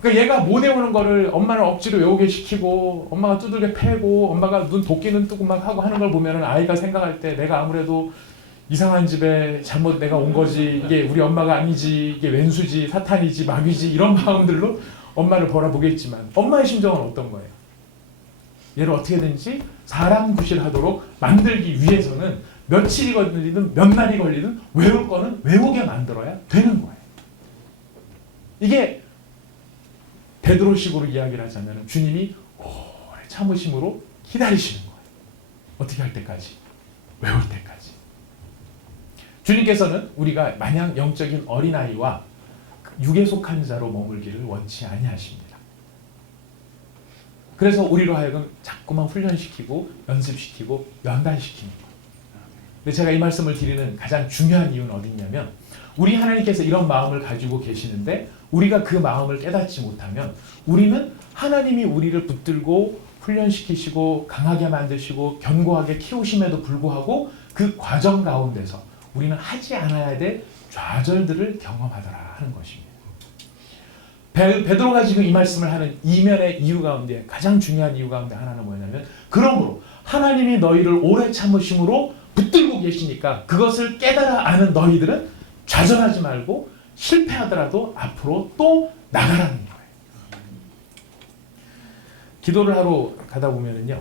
그러니까 얘가 못 외우는 거를 엄마는 억지로 외우게 시키고 엄마가 두들겨 패고 엄마가 눈 도끼는 뜨고 막 하고 하는 걸 보면은 아이가 생각할 때 내가 아무래도 이상한 집에 잘못 내가 온 거지, 이게 우리 엄마가 아니지, 이게 왼수지, 사탄이지, 마귀지, 이런 마음들로 엄마를 바라보겠지만 엄마의 심정은 어떤 거예요? 얘를 어떻게든지 사람 구실하도록 만들기 위해서는 며칠이 걸리든 몇 날이 걸리든 외울 거는 외우게 만들어야 되는 거예요. 이게 베드로식으로 이야기를 하자면 주님이 오래 참으심으로 기다리시는 거예요. 어떻게 할 때까지? 외울 때까지. 주님께서는 우리가 마냥 영적인 어린아이와 육에 속한 자로 머물기를 원치 아니하십니다. 그래서 우리로 하여금 자꾸만 훈련시키고 연습시키고 연단시키는 거예요. 근데 제가 이 말씀을 드리는 가장 중요한 이유는 어디 있냐면 우리 하나님께서 이런 마음을 가지고 계시는데 우리가 그 마음을 깨닫지 못하면 우리는 하나님이 우리를 붙들고 훈련시키시고 강하게 만드시고 견고하게 키우심에도 불구하고 그 과정 가운데서 우리는 하지 않아야 될 좌절들을 경험하더라 하는 것입니다. 베드로가 지금 이 말씀을 하는 이면의 이유 가운데 가장 중요한 이유 가운데 하나는 뭐냐면 그러므로 하나님이 너희를 오래 참으심으로 붙들고 계시니까 그것을 깨달아 아는 너희들은 좌절하지 말고 실패하더라도 앞으로 또 나가라는 거예요. 기도를 하러 가다 보면은요.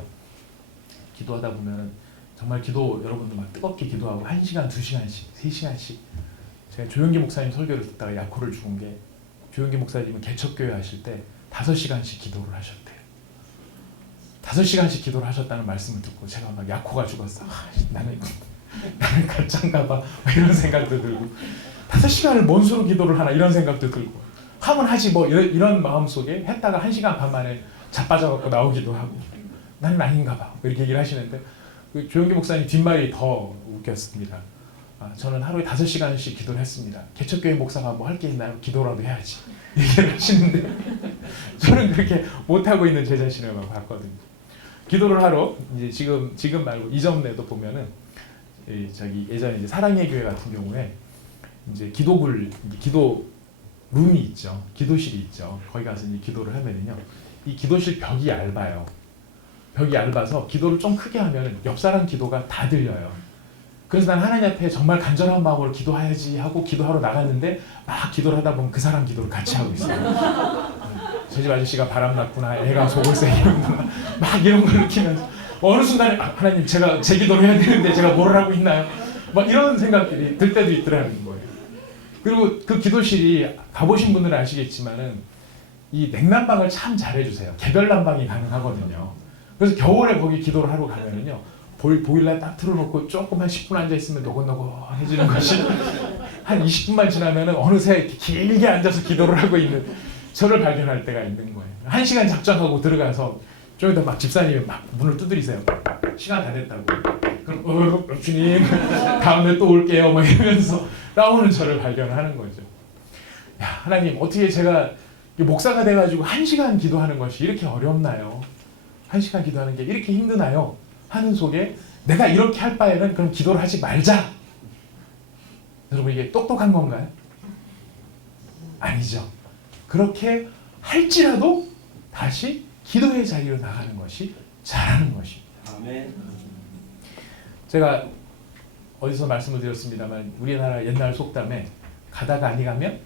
기도하다 보면은 정말 기도 여러분들 막 뜨겁게 기도하고 1시간, 2시간씩, 3시간씩 제가 조용기 목사님 설교를 듣다가 약호를 죽은 게 조용기 목사님은 개척교회 하실 때 5시간씩 기도를 하셨대요. 5시간씩 기도를 하셨다는 말씀을 듣고 제가 막 약호가 죽었어. 나는 가짜인가 봐. 이런 생각도 들고 5시간을 뭔 수로 기도를 하나 이런 생각도 들고 하면 하지 뭐 이런 마음속에 했다가 1시간 반 만에 자빠져갖고 나오기도 하고 나는 아닌가 봐. 이렇게 얘기를 하시는데 그 조용기 목사님 뒷말이 더 웃겼습니다. 저는 하루에 5시간씩 기도를 했습니다. 개척교회 목사가 뭐 할 게 있나요? 기도라도 해야지. 얘기를 하시는데 저는 그렇게 못하고 있는 제 자신을 막 봤거든요. 기도를 하러 이제 지금 말고 이전에도 보면은 저기 예전에 이제 사랑의 교회 같은 경우에 이제 기도 룸이 있죠. 기도실이 있죠. 거기 가서 이제 기도를 하면은요. 이 기도실 벽이 얇아요. 벽이 얇아서 기도를 좀 크게 하면은 옆 사람 기도가 다 들려요. 그래서 난 하나님 앞에 정말 간절한 마음으로 기도해야지 하고 기도하러 나갔는데 막 기도를 하다 보면 그 사람 기도를 같이 하고 있어요. 저 집 아저씨가 바람났구나, 애가 속을 새기는구나, 막 이런 걸 느끼면서 어느 순간에 하나님 제가 제 기도를 해야 되는데 제가 뭘 하고 있나요? 막 이런 생각들이 들 때도 있더라는 거예요. 그리고 그 기도실이 가보신 분들은 아시겠지만은 이 냉난방을 참 잘해주세요. 개별 난방이 가능하거든요. 그래서 겨울에 거기 기도를 하러 가면은요. 보일러 딱 틀어놓고 조금 한 10분 앉아있으면 노곤노곤해지는 것이 한 20분만 지나면 어느새 길게 앉아서 기도를 하고 있는 저를 발견할 때가 있는 거예요. 1시간 작정하고 들어가서 좀 이따 막 집사님이 막 문을 두드리세요. 시간 다 됐다고. 그럼 주님 다음에 또 올게요 막 이러면서 나오는 저를 발견하는 거죠. 야 하나님 어떻게 제가 목사가 돼가지고 1시간 기도하는 것이 이렇게 어렵나요? 1시간 기도하는 게 이렇게 힘드나요? 하는 속에 내가 이렇게 할 바에는 그럼 기도를 하지 말자. 여러분 이게 똑똑한 건가요? 아니죠. 그렇게 할지라도 다시 기도의 자리로 나가는 것이 잘하는 것입니다. 아멘. 제가 어디서 말씀을 드렸습니다만 우리나라 옛날 속담에 가다가 아니 가면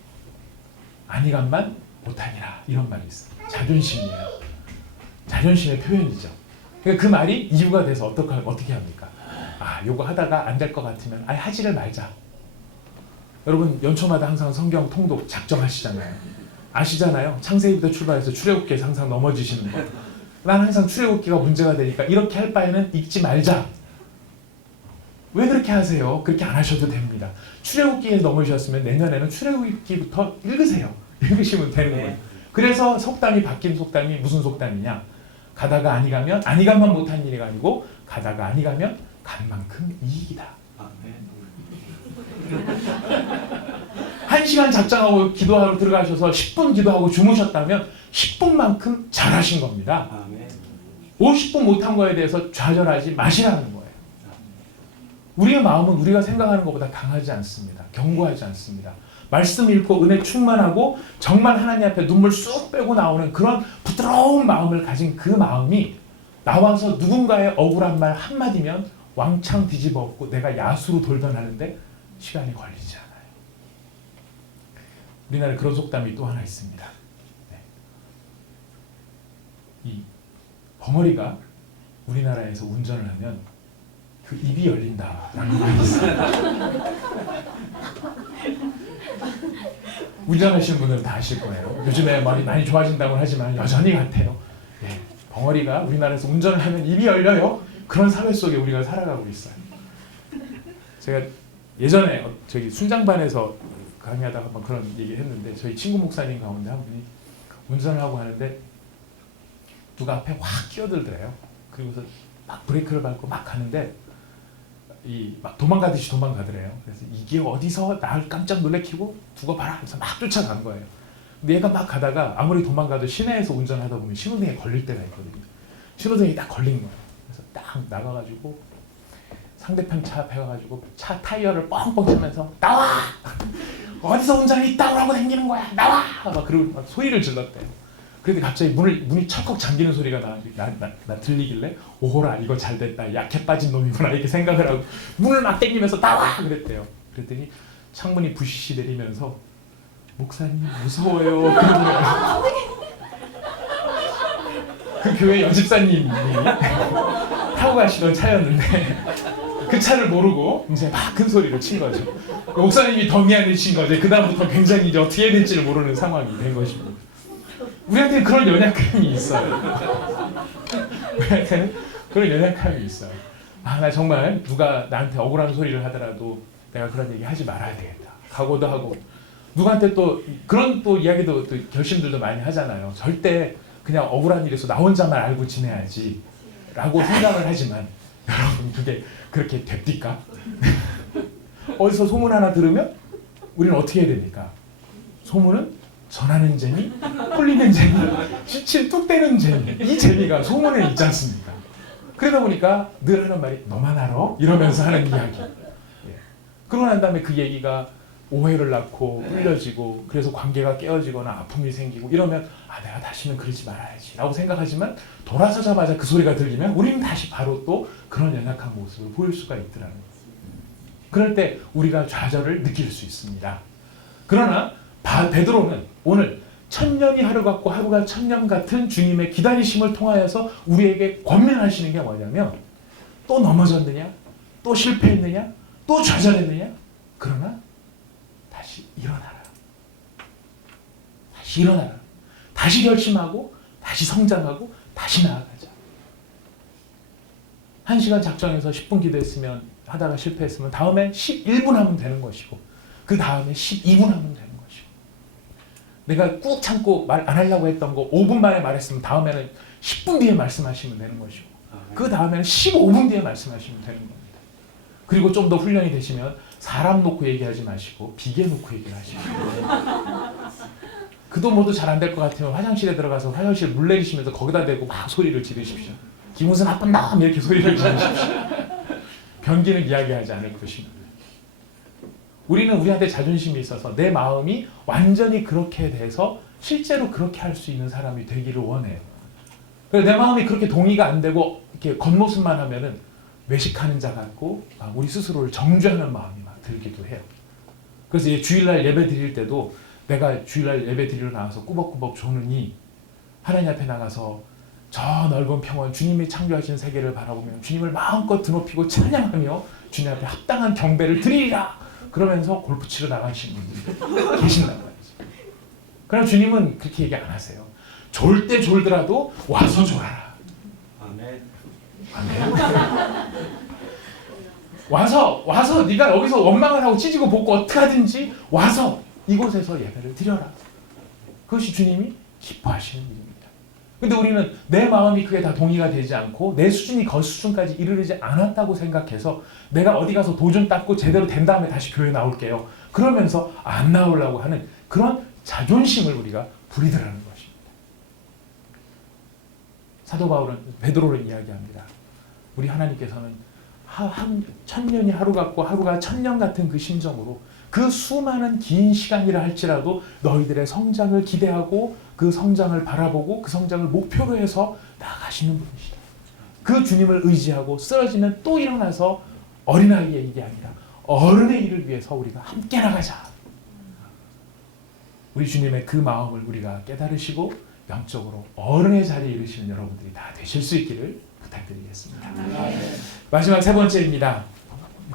아니 간만 못하니라 이런 말이 있어요. 자존심이에요. 자존심의 표현이죠. 그러니까 그 말이 이유가 돼서 어떻게 합니까? 요거 하다가 안 될 것 같으면 아예 하지를 말자. 여러분 연초마다 항상 성경 통독 작정하시잖아요. 아시잖아요. 창세기부터 출발해서 출애굽기에서 항상 넘어지시는 거. 난 항상 출애굽기가 문제가 되니까 이렇게 할 바에는 읽지 말자. 왜 그렇게 하세요? 그렇게 안 하셔도 됩니다. 출애굽기에 넘어지셨으면 내년에는 출애굽기부터 읽으세요. 읽으시면 되는 거예요. 그래서 속담이 바뀐 속담이 무슨 속담이냐? 가다가 아니 가면 아니 간만 못한 일이 아니고 가다가 아니 가면 간 만큼 이익이다. 아멘. 1시간 작정하고 기도하러 들어가셔서 10분 기도하고 주무셨다면 10분만큼 잘하신 겁니다. 50분 못한 거에 대해서 좌절하지 마시라는 거예요. 우리의 마음은 우리가 생각하는 것보다 강하지 않습니다. 견고하지 않습니다. 말씀 읽고 은혜 충만하고 정말 하나님 앞에 눈물 쑥 빼고 나오는 그런 부드러운 마음을 가진 그 마음이 나와서 누군가의 억울한 말 한마디면 왕창 뒤집어 엎고 내가 야수로 돌변 하는데 시간이 걸리지 않아요. 우리나라에 그런 속담이 또 하나 있습니다. 네. 이 벙어리가 우리나라에서 운전을 하면 그 입이 열린다라는 말이 있어요. 운전하시는 분들은 다 아실 거예요. 요즘에 많이 좋아진다고 하지만 여전히 같아요. 예, 벙어리가 우리나라에서 운전을 하면 입이 열려요. 그런 사회 속에 우리가 살아가고 있어요. 제가 예전에 저기 순장반에서 강의하다가 한번 그런 얘기를 했는데 저희 친구 목사님 가운데 한 분이 운전을 하고 하는데 누가 앞에 확 끼어들더래요. 그리고서 막 브레이크를 밟고 막 가는데 막 도망가듯이 도망가더래요. 그래서 이게 어디서 나를 깜짝 놀래키고 두고 봐라 그래서 막 쫓아간 거예요. 근데 얘가 막 가다가 아무리 도망가도 시내에서 운전하다 보면 신호등에 걸릴 때가 있거든요. 신호등이 딱 걸린 거예요. 그래서 딱 나가가지고 상대편 차 앞에 가가지고 차 타이어를 뻥뻥 차면서 나와! 어디서 운전이 있다고 하고 다니는 거야! 나와! 막 그러고 막 소리를 질렀대요. 그런데 갑자기 문이 철컥 잠기는 소리가 나 들리길래 오호라 이거 잘됐다 약해 빠진 놈이구나 이렇게 생각을 하고 문을 막 땡기면서 나와! 그랬대요. 그랬더니 창문이 부시시 내리면서 목사님 무서워요. 그 교회 연집사님이 타고 가시던 차였는데 그 차를 모르고 이제 막 큰 소리로 친 거죠. 목사님이 더 미안해진 거죠. 그 다음부터 굉장히 이제 어떻게 해야 될지를 모르는 상황이 된 것입니다. 우리한테는 그런 연약함이 있어요. 우리한테는 그런 연약함이 있어요. 나 정말 누가 나한테 억울한 소리를 하더라도 내가 그런 얘기 하지 말아야 되겠다. 각오도 하고 누구한테 또 그런 또 이야기도 또 결심들도 많이 하잖아요. 절대 그냥 억울한 일에서 나 혼자만 알고 지내야지 라고 생각을 하지만 여러분 그게 그렇게 됩니까? 어디서 소문 하나 들으면 우리는 어떻게 해야 됩니까? 소문은 전하는 재미, 풀리는 재미, 시칠 뚝 떼는 재미 이 재미가 소문에 있지 않습니까? 그러다 보니까 늘 하는 말이 너만 알아? 이러면서 하는 이야기. 그러고 난 다음에 그 얘기가 오해를 낳고 울려지고 그래서 관계가 깨어지거나 아픔이 생기고 이러면 내가 다시는 그러지 말아야지 라고 생각하지만 돌아서자마자 그 소리가 들리면 우리는 다시 바로 또 그런 연약한 모습을 보일 수가 있더라는 거예요. 그럴 때 우리가 좌절을 느낄 수 있습니다. 그러나 베드로는 오늘 천년이 하루 같고 하루가 천년 같은 주님의 기다리심을 통하여서 우리에게 권면하시는 게 뭐냐면 또 넘어졌느냐? 또 실패했느냐? 또 좌절했느냐? 그러나 다시 일어나라. 다시 일어나라. 다시 결심하고 다시 성장하고 다시 나아가자. 1시간 작정해서 10분 기도했으면 하다가 실패했으면 다음에 11분 하면 되는 것이고 그 다음에 12분 하면 되는 것이고 내가 꾹 참고 말 안 하려고 했던 거 5분 만에 말했으면 다음에는 10분 뒤에 말씀하시면 되는 것이고 그 다음에는 15분 뒤에 말씀하시면 되는 겁니다. 그리고 좀 더 훈련이 되시면 사람 놓고 얘기하지 마시고 비계 놓고 얘기를 하시고 그도 모두 잘 안 될 것 같으면 화장실에 들어가서 화장실 물 내리시면서 거기다 대고 막 소리를 지르십시오. 기무슨 나쁜 놈 이렇게 소리를 지르십시오. 변기는 이야기하지 않을 것입니다. 우리는 우리한테 자존심이 있어서 내 마음이 완전히 그렇게 돼서 실제로 그렇게 할 수 있는 사람이 되기를 원해요. 그래서 내 마음이 그렇게 동의가 안 되고 이렇게 겉모습만 하면은 외식하는 자 같고 우리 스스로를 정죄하는 마음이 막 들기도 해요. 그래서 주일날 예배 드릴 때도 내가 주일날 예배 드리러 나가서 꾸벅꾸벅 조느니 하나님 앞에 나가서 저 넓은 평원 주님이 창조하신 세계를 바라보며 주님을 마음껏 드높이고 찬양하며 주님 앞에 합당한 경배를 드리리라 그러면서 골프 치러 나가시는 분들이 계신단 말이죠. 그러나 주님은 그렇게 얘기 안 하세요. 졸 때 졸더라도 와서 졸아라. 아멘. 아멘. 와서 네가 여기서 원망을 하고 찢고 볶고 어떻게 하든지 와서 이곳에서 예배를 드려라. 그것이 주님이 기뻐하시는 일입니다. 근데 우리는 내 마음이 그게 다 동의가 되지 않고 내 수준이 그 수준까지 이르지 않았다고 생각해서 내가 어디 가서 도좀 닦고 제대로 된 다음에 다시 교회 나올게요. 그러면서 안 나오려고 하는 그런 자존심을 우리가 부리더라는 것입니다. 사도 바울은 베드로를 이야기합니다. 우리 하나님께서는 천년이 하루 같고 하루가 천년 같은 그 심정으로 그 수많은 긴 시간이라 할지라도 너희들의 성장을 기대하고 그 성장을 바라보고 그 성장을 목표로 해서 나가시는 분이시다. 그 주님을 의지하고 쓰러지면 또 일어나서 어린아이의 일이 아니라 어른의 일을 위해서 우리가 함께 나가자. 우리 주님의 그 마음을 우리가 깨달으시고 영적으로 어른의 자리에 이르시는 여러분들이 다 되실 수 있기를 부탁드리겠습니다. 마지막 세 번째입니다.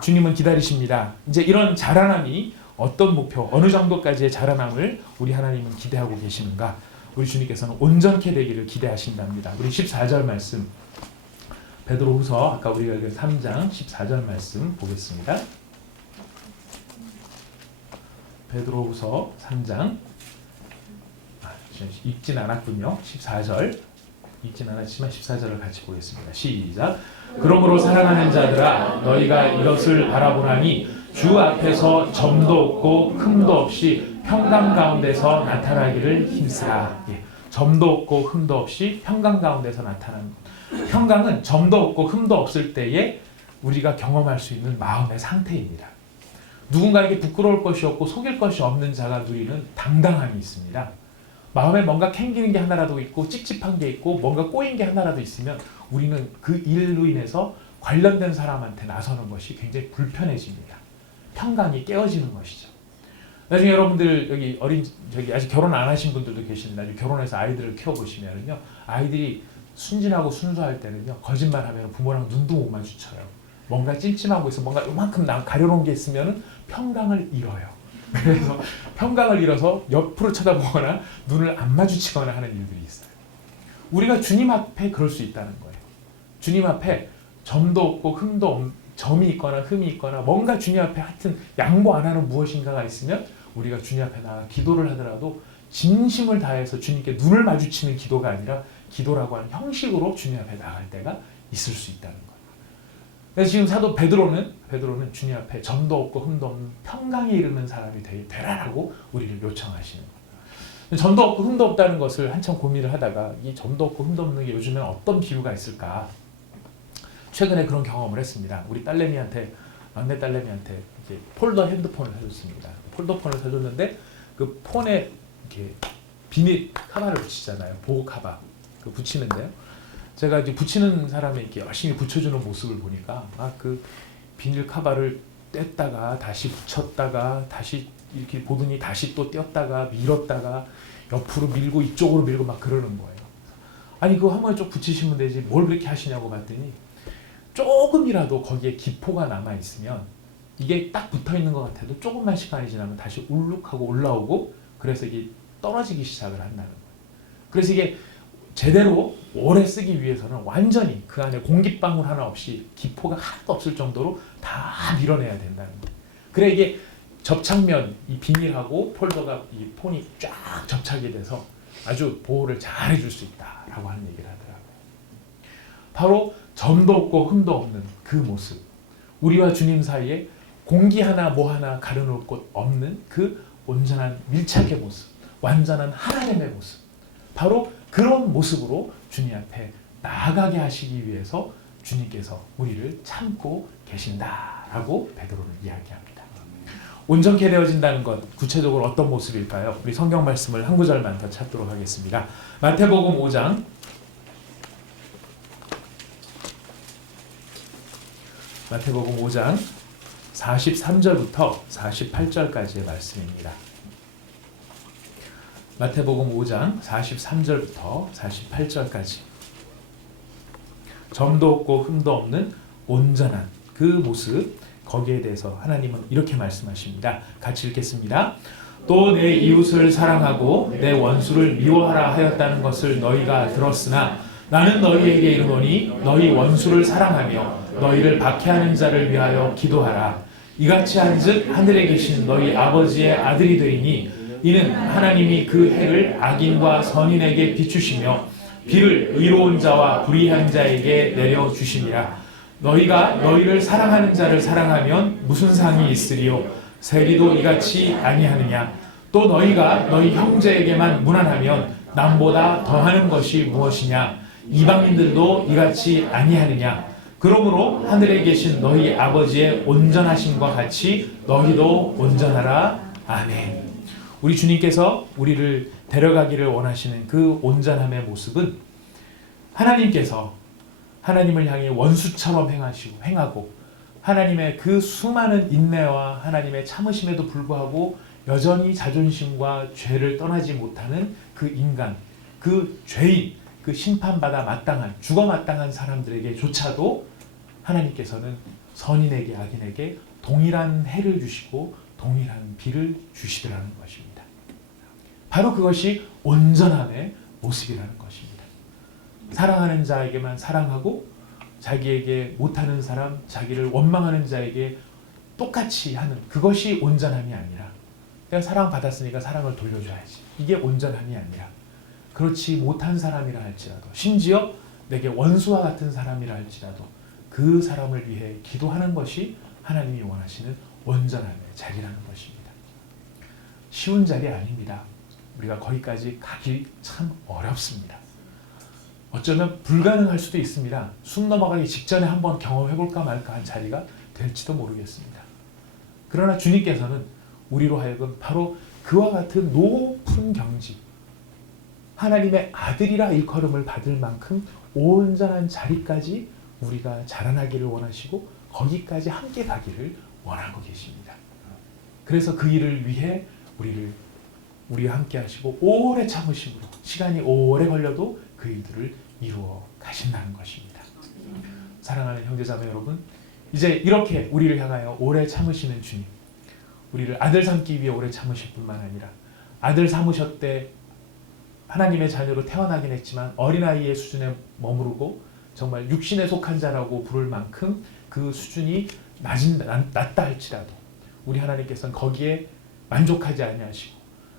주님은 기다리십니다. 이제 이런 자라남이 어떤 목표, 어느 정도까지의 자라남을 우리 하나님은 기대하고 계시는가? 우리 주님께서는 온전케 되기를 기대하신답니다. 우리 14절 말씀, 베드로후서 아까 우리가 읽은 3장 14절 말씀 보겠습니다. 베드로후서 3장 읽진 않았군요. 14절 읽진 않았지만 14절을 같이 보겠습니다. 시작. 그러므로 사랑하는 자들아 너희가 이것을 바라보나니 주 앞에서 점도 없고 흠도 없이 평강 가운데서 나타나기를 힘쓰라. 점도 없고 흠도 없이 평강 가운데서 나타나는 것. 평강은 점도 없고 흠도 없을 때에 우리가 경험할 수 있는 마음의 상태입니다. 누군가에게 부끄러울 것이 없고 속일 것이 없는 자가 누리는 당당함이 있습니다. 마음에 뭔가 캥기는 게 하나라도 있고 찝찝한 게 있고 뭔가 꼬인 게 하나라도 있으면 우리는 그 일로 인해서 관련된 사람한테 나서는 것이 굉장히 불편해집니다. 평강이 깨어지는 것이죠. 나중에 여러분들 여기 아직 결혼 안 하신 분들도 계시는데 나중에 결혼해서 아이들을 키워보시면요, 아이들이 순진하고 순수할 때는요, 거짓말하면 부모랑 눈도 못 마주쳐요. 뭔가 찜찜하고 있어, 뭔가 요만큼 가려놓은 게 있으면 평강을 잃어요. 그래서 평강을 잃어서 옆으로 쳐다보거나 눈을 안 마주치거나 하는 일들이 있어요. 우리가 주님 앞에 그럴 수 있다는 거예요. 주님 앞에 점도 없고 흠도 점이 있거나 흠이 있거나 뭔가 주님 앞에 하여튼 양보 안 하는 무엇인가가 있으면 우리가 주님 앞에 나가 기도를 하더라도 진심을 다해서 주님께 눈을 마주치는 기도가 아니라 기도라고 하는 형식으로 주님 앞에 나갈 때가 있을 수 있다는 거예요. 그래서 지금 사도 베드로는 주님 앞에 점도 없고 흠도 없는 평강에 이르는 사람이 되라라고 우리를 요청하시는 거예요. 점도 없고 흠도 없다는 것을 한참 고민을 하다가 이 점도 없고 흠도 없는 게 요즘엔 어떤 비유가 있을까? 최근에 그런 경험을 했습니다. 우리 막내 딸내미한테 이제 폴더 핸드폰을 사줬습니다. 폴더폰을 사줬는데 그 폰에 이렇게 비닐 카바를 붙이잖아요. 보호 카바. 그 붙이는데요. 제가 이제 붙이는 사람이 이렇게 열심히 붙여주는 모습을 보니까 그 비닐 카바를 뗐다가 다시 붙였다가 다시 이렇게 보더니 다시 또 떼었다가 밀었다가 옆으로 밀고 이쪽으로 밀고 막 그러는 거예요. 아니 그거 한 번에 쭉 붙이시면 되지 뭘 그렇게 하시냐고 봤더니 조금이라도 거기에 기포가 남아있으면 이게 딱 붙어있는 것 같아도 조금만 시간이 지나면 다시 울룩하고 올라오고 그래서 이게 떨어지기 시작을 한다는 거예요. 그래서 이게 제대로 오래 쓰기 위해서는 완전히 그 안에 공기방울 하나 없이 기포가 하나도 없을 정도로 다 밀어내야 된다는 거예요. 그래 이게 접착면, 이 비닐하고 폴더가 이 폰이 쫙 접착이 돼서 아주 보호를 잘 해줄 수 있다라고 하는 얘기를 하더라고요. 바로 점도 없고 흠도 없는 그 모습, 우리와 주님 사이에 공기 하나 뭐 하나 가려놓을 곳 없는 그 온전한 밀착의 모습, 완전한 하나님의 모습, 바로 그런 모습으로 주님 앞에 나아가게 하시기 위해서 주님께서 우리를 참고 계신다라고 베드로는 이야기합니다. 온전케 되어진다는 것, 구체적으로 어떤 모습일까요? 우리 성경 말씀을 한 구절만 더 찾도록 하겠습니다. 마태복음 5장 43절부터 48절까지의 말씀입니다. 마태복음 5장 43절부터 48절까지 점도 없고 흠도 없는 온전한 그 모습, 거기에 대해서 하나님은 이렇게 말씀하십니다. 같이 읽겠습니다. 또 내 이웃을 사랑하고 내 원수를 미워하라 하였다는 것을 너희가 들었으나 나는 너희에게 이르노니 너희 원수를 사랑하며 너희를 박해하는 자를 위하여 기도하라. 이같이 한즉 하늘에 계신 너희 아버지의 아들이 되리니 이는 하나님이 그 해를 악인과 선인에게 비추시며 비를 의로운 자와 불의한 자에게 내려주심이라. 너희가 너희를 사랑하는 자를 사랑하면 무슨 상이 있으리요? 세리도 이같이 아니하느냐? 또 너희가 너희 형제에게만 무난하면 남보다 더하는 것이 무엇이냐? 이방인들도 이같이 아니하느냐? 그러므로 하늘에 계신 너희 아버지의 온전하심과 같이 너희도 온전하라. 아멘. 우리 주님께서 우리를 데려가기를 원하시는 그 온전함의 모습은 하나님께서 하나님을 향해 원수처럼 행하고 하나님의 그 수많은 인내와 하나님의 참으심에도 불구하고 여전히 자존심과 죄를 떠나지 못하는 그 인간, 그 죄인, 그 심판받아 죽어 마땅한 사람들에게조차도 하나님께서는 선인에게 악인에게 동일한 해를 주시고 동일한 비를 주시더라는 것입니다. 바로 그것이 온전함의 모습이라는 것입니다. 사랑하는 자에게만 사랑하고 자기에게 못하는 사람, 자기를 원망하는 자에게 똑같이 하는 그것이 온전함이 아니라 내가 사랑받았으니까 사랑을 돌려줘야지. 이게 온전함이 아니라 그렇지 못한 사람이라 할지라도 심지어 내게 원수와 같은 사람이라 할지라도 그 사람을 위해 기도하는 것이 하나님이 원하시는 온전함의 자리라는 것입니다. 쉬운 자리 아닙니다. 우리가 거기까지 가기 참 어렵습니다. 어쩌면 불가능할 수도 있습니다. 숨 넘어가기 직전에 한번 경험해볼까 말까 한 자리가 될지도 모르겠습니다. 그러나 주님께서는 우리로 하여금 바로 그와 같은 높은 경지, 하나님의 아들이라 일컬음을 받을 만큼 온전한 자리까지 우리가 자라나기를 원하시고 거기까지 함께 가기를 원하고 계십니다. 그래서 그 일을 위해 우리와 함께 하시고 오래 참으심으로 시간이 오래 걸려도 그 일들을 이루어 가신다는 것입니다. 사랑하는 형제자매 여러분, 이제 이렇게 우리를 향하여 오래 참으시는 주님, 우리를 아들 삼기 위해 오래 참으실 뿐만 아니라 아들 삼으셨대 하나님의 자녀로 태어나긴 했지만 어린아이의 수준에 머무르고 정말 육신에 속한 자라고 부를 만큼 그 수준이 낮다 할지라도 우리 하나님께서는 거기에 만족하지 아니하시고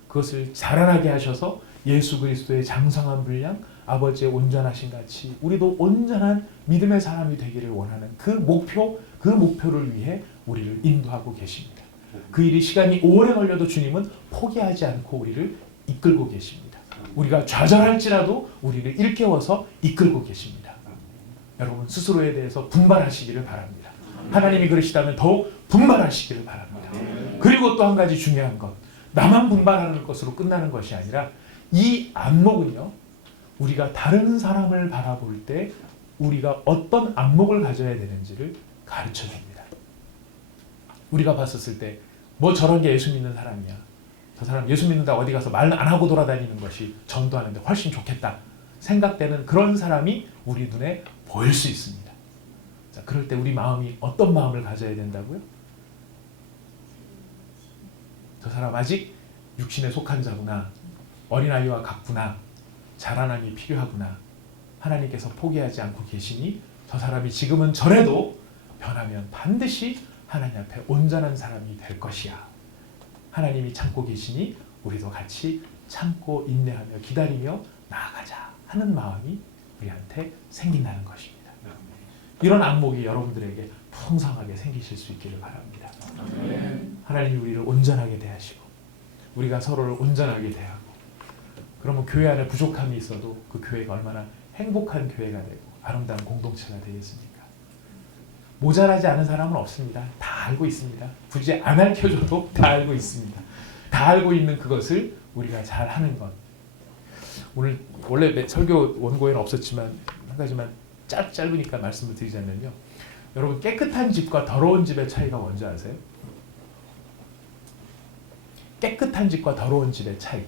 그것을 자라나게 하셔서 예수 그리스도의 장성한 분량, 아버지의 온전하신 같이 우리도 온전한 믿음의 사람이 되기를 원하는 그 목표를 위해 우리를 인도하고 계십니다. 그 일이 시간이 오래 걸려도 주님은 포기하지 않고 우리를 이끌고 계십니다. 우리가 좌절할지라도 우리를 일깨워서 이끌고 계십니다. 여러분 스스로에 대해서 분발하시기를 바랍니다. 하나님이 그러시다면 더욱 분발하시기를 바랍니다. 그리고 또 한 가지 중요한 것, 나만 분발하는 것으로 끝나는 것이 아니라 이 안목은요, 우리가 다른 사람을 바라볼 때 우리가 어떤 안목을 가져야 되는지를 가르쳐 줍니다. 우리가 봤었을 때 뭐 저런 게 예수 믿는 사람이야, 저 사람 예수 믿는다 어디 가서 말 안 하고 돌아다니는 것이 전도하는데 훨씬 좋겠다 생각되는 그런 사람이 우리 눈에 보일 수 있습니다. 자, 그럴 때 우리 마음이 어떤 마음을 가져야 된다고요? 저 사람 아직 육신에 속한 자구나, 어린아이와 같구나, 자라남이 필요하구나, 하나님께서 포기하지 않고 계시니 저 사람이 지금은 저래도 변하면 반드시 하나님 앞에 온전한 사람이 될 것이야. 하나님이 참고 계시니 우리도 같이 참고 인내하며 기다리며 나아가자 하는 마음이 우리한테 생긴다는 것입니다. 이런 안목이 여러분들에게 풍성하게 생기실 수 있기를 바랍니다. 하나님이 우리를 온전하게 대하시고 우리가 서로를 온전하게 대하고, 그러면 교회 안에 부족함이 있어도 그 교회가 얼마나 행복한 교회가 되고 아름다운 공동체가 되겠습니까? 모자라지 않은 사람은 없습니다. 다 알고 있습니다. 굳이 안 알려줘도 다 알고 있습니다. 다 알고 있는 그것을 우리가 잘 하는 것. 오늘 원래 설교 원고에는 없었지만 한 가지만 짧으니까 말씀을 드리자면요. 여러분 깨끗한 집과 더러운 집의 차이가 뭔지 아세요? 깨끗한 집과 더러운 집의 차이.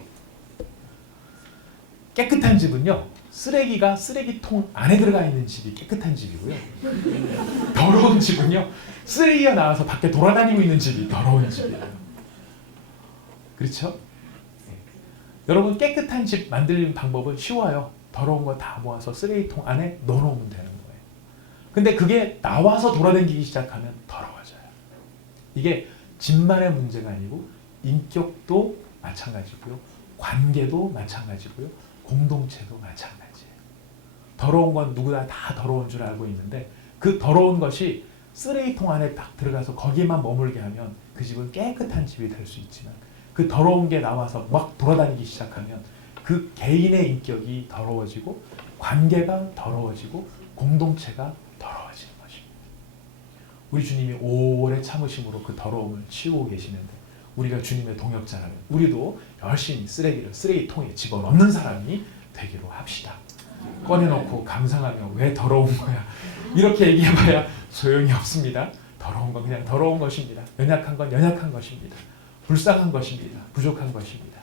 깨끗한 집은요, 쓰레기가 쓰레기통 안에 들어가 있는 집이 깨끗한 집이고요. 더러운 집은요, 쓰레기가 나와서 밖에 돌아다니고 있는 집이 더러운 집이에요. 그렇죠? 네. 여러분 깨끗한 집 만드는 방법은 쉬워요. 더러운 거 다 모아서 쓰레기통 안에 넣어놓으면 되는 거예요. 근데 그게 나와서 돌아다니기 시작하면 더러워져요. 이게 집만의 문제가 아니고 인격도 마찬가지고요. 관계도 마찬가지고요. 공동체도 마찬가지예요. 더러운 건 누구나 다 더러운 줄 알고 있는데 그 더러운 것이 쓰레기통 안에 딱 들어가서 거기에만 머물게 하면 그 집은 깨끗한 집이 될 수 있지만 그 더러운 게 나와서 막 돌아다니기 시작하면 그 개인의 인격이 더러워지고 관계가 더러워지고 공동체가 더러워지는 것입니다. 우리 주님이 오래 참으심으로 그 더러움을 치우고 계시는데 우리가 주님의 동역자라면 우리도 열심히 쓰레기를 쓰레기통에 집어넣는 사람이 되기로 합시다. 꺼내놓고 감상하며 왜 더러운 거야 이렇게 얘기해봐야 소용이 없습니다. 더러운 건 그냥 더러운 것입니다. 연약한 건 연약한 것입니다. 불쌍한 것입니다. 부족한 것입니다.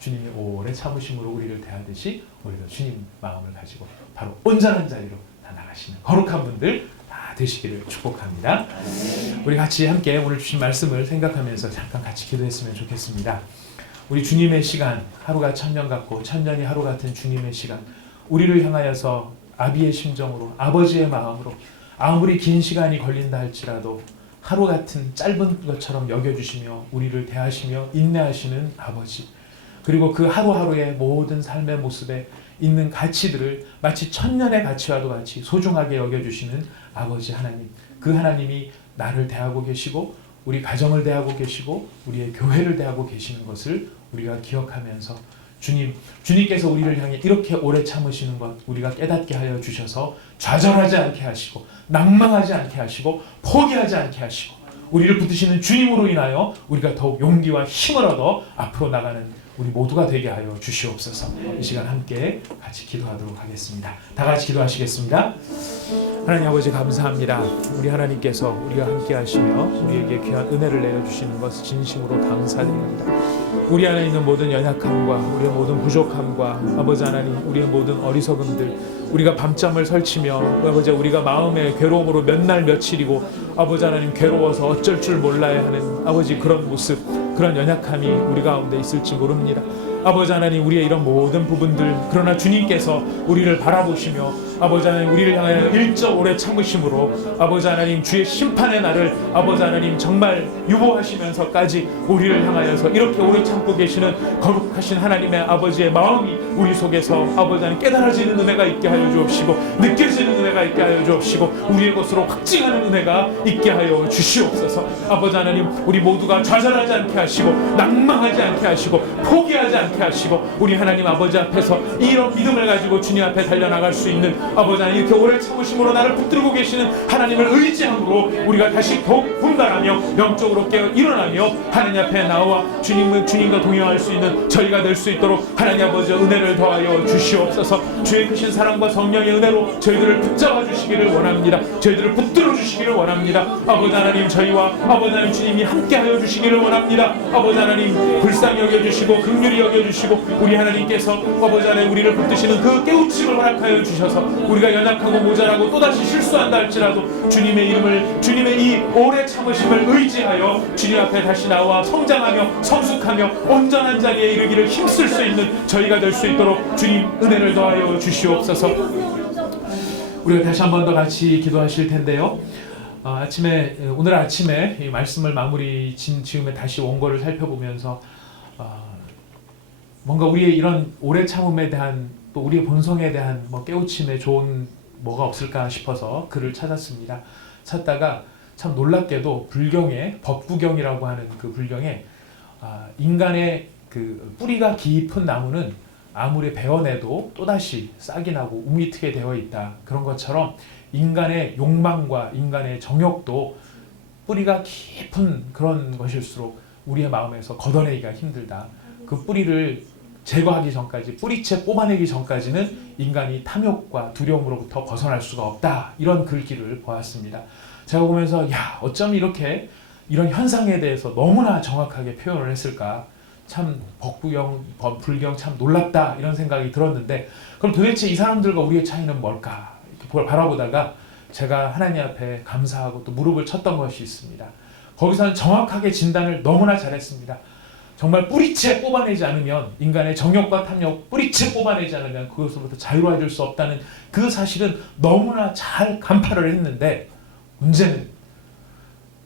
주님이 오래 참으심으로 우리를 대하듯이 우리도 주님 마음을 가지고 바로 온전한 자리로 다 나가시는 거룩한 분들 다 되시기를 축복합니다. 우리 같이 함께 오늘 주신 말씀을 생각하면서 잠깐 같이 기도했으면 좋겠습니다. 우리 주님의 시간, 하루가 천년 같고 천년이 하루 같은 주님의 시간, 우리를 향하여서 아비의 심정으로 아버지의 마음으로 아무리 긴 시간이 걸린다 할지라도 하루 같은 짧은 것처럼 여겨주시며 우리를 대하시며 인내하시는 아버지, 그리고 그 하루하루의 모든 삶의 모습에 있는 가치들을 마치 천년의 가치와도 같이 소중하게 여겨주시는 아버지 하나님, 그 하나님이 나를 대하고 계시고 우리 가정을 대하고 계시고 우리의 교회를 대하고 계시는 것을 우리가 기억하면서 주님께서 우리를 향해 이렇게 오래 참으시는 것 우리가 깨닫게 하여 주셔서 좌절하지 않게 하시고 낭망하지 않게 하시고 포기하지 않게 하시고 우리를 붙드시는 주님으로 인하여 우리가 더욱 용기와 힘을 얻어 앞으로 나가는 우리 모두가 되게 하여 주시옵소서. 이 시간 함께 같이 기도하도록 하겠습니다. 다 같이 기도하시겠습니다. 하나님 아버지 감사합니다. 우리 하나님께서 우리가 함께 하시며 우리에게 귀한 은혜를 내려주시는 것을 진심으로 감사드립니다. 우리 안에 있는 모든 연약함과 우리의 모든 부족함과 아버지 하나님 우리의 모든 어리석음들 우리가 밤잠을 설치며 아버지 우리가 마음의 괴로움으로 몇 날 며칠이고 아버지 하나님 괴로워서 어쩔 줄 몰라야 하는 아버지 그런 모습 그런 연약함이 우리 가운데 있을지 모릅니다. 아버지 하나님 우리의 이런 모든 부분들 그러나 주님께서 우리를 바라보시며 아버지 하나님 우리를 향하여 일적 오래 참으심으로 아버지 하나님 주의 심판의 날을 아버지 하나님 정말 유보하시면서까지 우리를 향하여서 이렇게 오래 참고 계시는 거룩하신 하나님의 아버지의 마음이 우리 속에서 아버지 하나님 깨달아지는 은혜가 있게 하여 주옵시고 느껴지는 은혜가 있게 하여 주옵시고 우리의 것으로 확증하는 은혜가 있게 하여 주시옵소서. 아버지 하나님 우리 모두가 좌절하지 않게 하시고 낭망하지 않게 하시고 포기하지 않게 하시고 우리 하나님 아버지 앞에서 이런 믿음을 가지고 주님 앞에 달려나갈 수 있는 아버지 하나님 이렇게 오래 참으심으로 나를 붙들고 계시는 하나님을 의지함으로 우리가 다시 더욱 분발하며 영적으로 깨어 일어나며 하나님 앞에 나와 주님과 동행할 수 있는 저희가 될 수 있도록 하나님 아버지 은혜를 더하여 주시옵소서. 주의 크신 사랑과 성령의 은혜로 저희들을 붙잡아 주시기를 원합니다. 저희들을 붙들어 주시기를 원합니다. 아버지 하나님 저희와 아버지 하나님 주님이 함께하여 주시기를 원합니다. 아버지 하나님 불쌍히 여겨주시고 긍휼히 여겨주시고 우리 하나님께서 아버지 하나님 우리를 붙드시는 그 깨우침을 허락하여 주셔서 우리가 연약하고 모자라고 또다시 실수한다 할지라도 주님의 이름을 주님의 이 오래 참으심을 의지하여 주님 앞에 다시 나와 성장하며 성숙하며 온전한 자리에 이르기를 힘쓸 수 있는 저희가 될 수 있도록 주님 은혜를 더하여 주시옵소서. 우리가 다시 한 번 더 같이 기도하실 텐데요. 오늘 아침에 이 말씀을 마무리 지음에 다시 원고를 살펴보면서 뭔가 우리의 이런 오래 참음에 대한 또 우리의 본성에 대한 깨우침에 좋은 뭐가 없을까 싶어서 글을 찾았습니다. 찾다가 참 놀랍게도 불경에 법구경이라고 하는 그 불경에 인간의 그 뿌리가 깊은 나무는 아무리 베어내도 또다시 싹이 나고 움이 트게 되어 있다. 그런 것처럼 인간의 욕망과 인간의 정욕도 뿌리가 깊은 그런 것일수록 우리의 마음에서 걷어내기가 힘들다. 그 뿌리를 제거하기 전까지 뿌리채 뽑아내기 전까지는 인간이 탐욕과 두려움으로부터 벗어날 수가 없다. 이런 글귀를 보았습니다. 제가 보면서 어쩜 이렇게 이런 현상에 대해서 너무나 정확하게 표현을 했을까. 참 불경 참 놀랍다 이런 생각이 들었는데 그럼 도대체 이 사람들과 우리의 차이는 뭘까? 그걸 바라보다가 제가 하나님 앞에 감사하고 또 무릎을 쳤던 것이 있습니다. 거기서는 정확하게 진단을 너무나 잘했습니다. 정말 뿌리채 뽑아내지 않으면 인간의 정욕과 탐욕 뿌리채 뽑아내지 않으면 그것으로부터 자유로워질 수 없다는 그 사실은 너무나 잘 간파를 했는데 문제는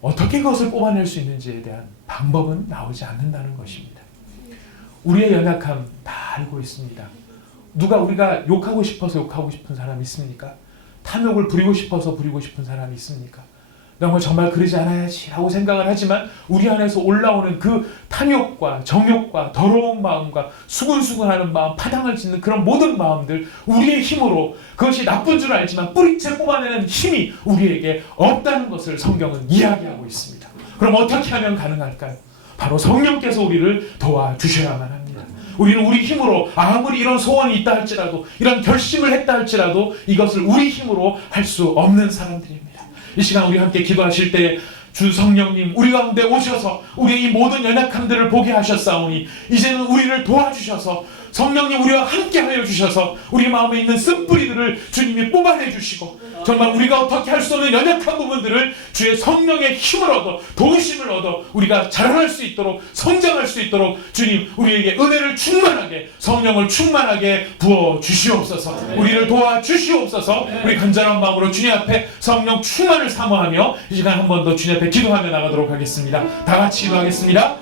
어떻게 그것을 뽑아낼 수 있는지에 대한 방법은 나오지 않는다는 것입니다. 우리의 연약함 다 알고 있습니다. 우리가 욕하고 싶어서 욕하고 싶은 사람이 있습니까? 탐욕을 부리고 싶어서 부리고 싶은 사람이 있습니까? 정말 그러지 않아야지 라고 생각을 하지만 우리 안에서 올라오는 그 탐욕과 정욕과 더러운 마음과 수근수근하는 마음, 파당을 짓는 그런 모든 마음들, 우리의 힘으로 그것이 나쁜 줄 알지만 뿌리째 뽑아내는 힘이 우리에게 없다는 것을 성경은 이야기하고 있습니다. 그럼 어떻게 하면 가능할까요? 바로 성령께서 우리를 도와주셔야만 합니다. 우리는 우리 힘으로 아무리 이런 소원이 있다 할지라도, 이런 결심을 했다 할지라도 이것을 우리 힘으로 할 수 없는 사람들입니다. 이 시간 우리 함께 기도하실 때 주 성령님 우리 가운데 오셔서 우리의 이 모든 연약함들을 보게 하셨사오니 이제는 우리를 도와주셔서 성령님 우리와 함께 하여 주셔서 우리 마음에 있는 쓴뿌리들을 주님이 뽑아내 주시고 정말 우리가 어떻게 할 수 없는 연약한 부분들을 주의 성령의 힘을 얻어 도우심을 얻어 우리가 자라날 수 있도록 성장할 수 있도록 주님 우리에게 은혜를 충만하게 성령을 충만하게 부어 주시옵소서. 우리를 도와 주시옵소서. 우리 간절한 마음으로 주님 앞에 성령 충만을 사모하며 이 시간 한 번 더 주님 앞에 기도하며 나가도록 하겠습니다. 다 같이 기도하겠습니다.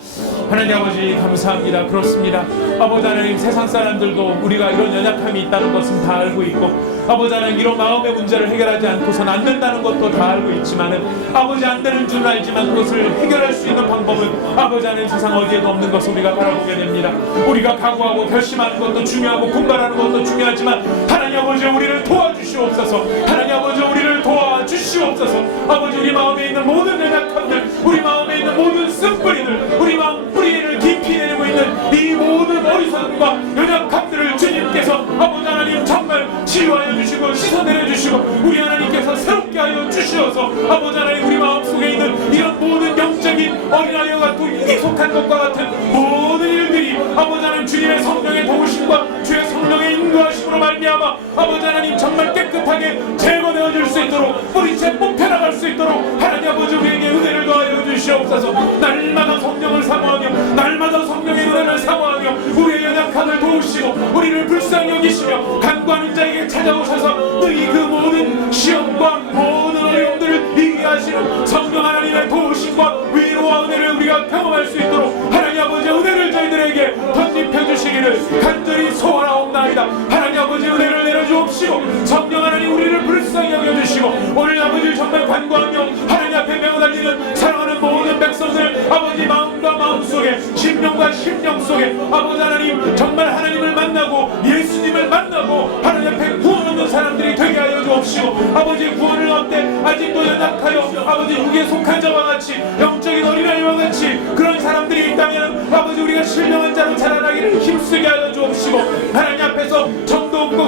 하나님 아버지 감사합니다. 그렇습니다. 아버지 하나님 세상 사람들도 우리가 이런 연약함이 있다는 것은 다 알고 있고 아버지 하나님 이런 마음의 문제를 해결하지 않고선 안 된다는 것도 다 알고 있지만은 아버지 안 되는 줄 알지만 그것을 해결할 수 있는 방법은 아버지 하나님 세상 어디에도 없는 것을 우리가 바라보게 됩니다. 우리가 각오하고 결심하는 것도 중요하고 분발하는 것도 중요하지만 하나님 아버지 우리를 도와주시옵소서. 하나님 아버지 우리를 도와주시옵소서. 아버지 우리 마음에 있는 모든 연약함들 우리 마음에 있는 모든 쓴뿌리들 우리 마음 뿌리를 깊이 내리고 있는 이 모든 어리석음과 연약함들을 주님께서 아버지 하나님 정말 치유하여 주시고 씻어내려 주시고 우리 하나님께서 새롭게 하여 주시어서 아버지 하나님 우리 마음속에 있는 이런 모든 영적인 어린아이와 또 익숙한 것과 같은 모든 일들이 아버지 하나님 주님의 성령의 도우심과 주의 성령의 인도하심으로 말미암아 아버지 하나님 정말 깨끗하게 제거되어질 수 있도록 뿌리채 뽑혀나갈 수 있도록 하나님 아버지 우리에게 은혜를 더하여 주시옵소서. 날마다 성령을 사모하며 날마다 성령의 은혜를 사모하며 우리의 연약함을 도우시고 우리를 불쌍히 여기시며 간구하는 자에게 찾아오셔서 너희 그 모든 시험과 모든 어려움들을 이기게 하시는 성령 하나님의 도우심과 위로와 은혜를 우리가 경험할 수 있도록 하나님 아버지 은혜를 저희들에게 덧입혀 주시기를 간절히 소원하옵나이다. 하나님 아버지 은혜를 내려주옵시고 성령 하나님 우리를 불쌍히 여겨주시고 오늘 아버지를 정말 간구하며 하나님 앞에 매어달리는 사랑하는 모든 백성들 아버지 마음과 마음속에 심령과 심령 속에 아버지 하나님 정말 하나님을 만나고 예수님을 만나고 하나님 앞에 구원 얻는 사람들이 되게 하여 주옵시고 아버지 구원을 얻되 아직도 연약하여 아버지 육에 속한 자와 같이 영적인 어린아이와 같이 그런 사람들이 있다면 아버지 우리가 신령한 자로 자라나기를 힘쓰게 하여 주옵시고 하나님 앞에서 정도 없고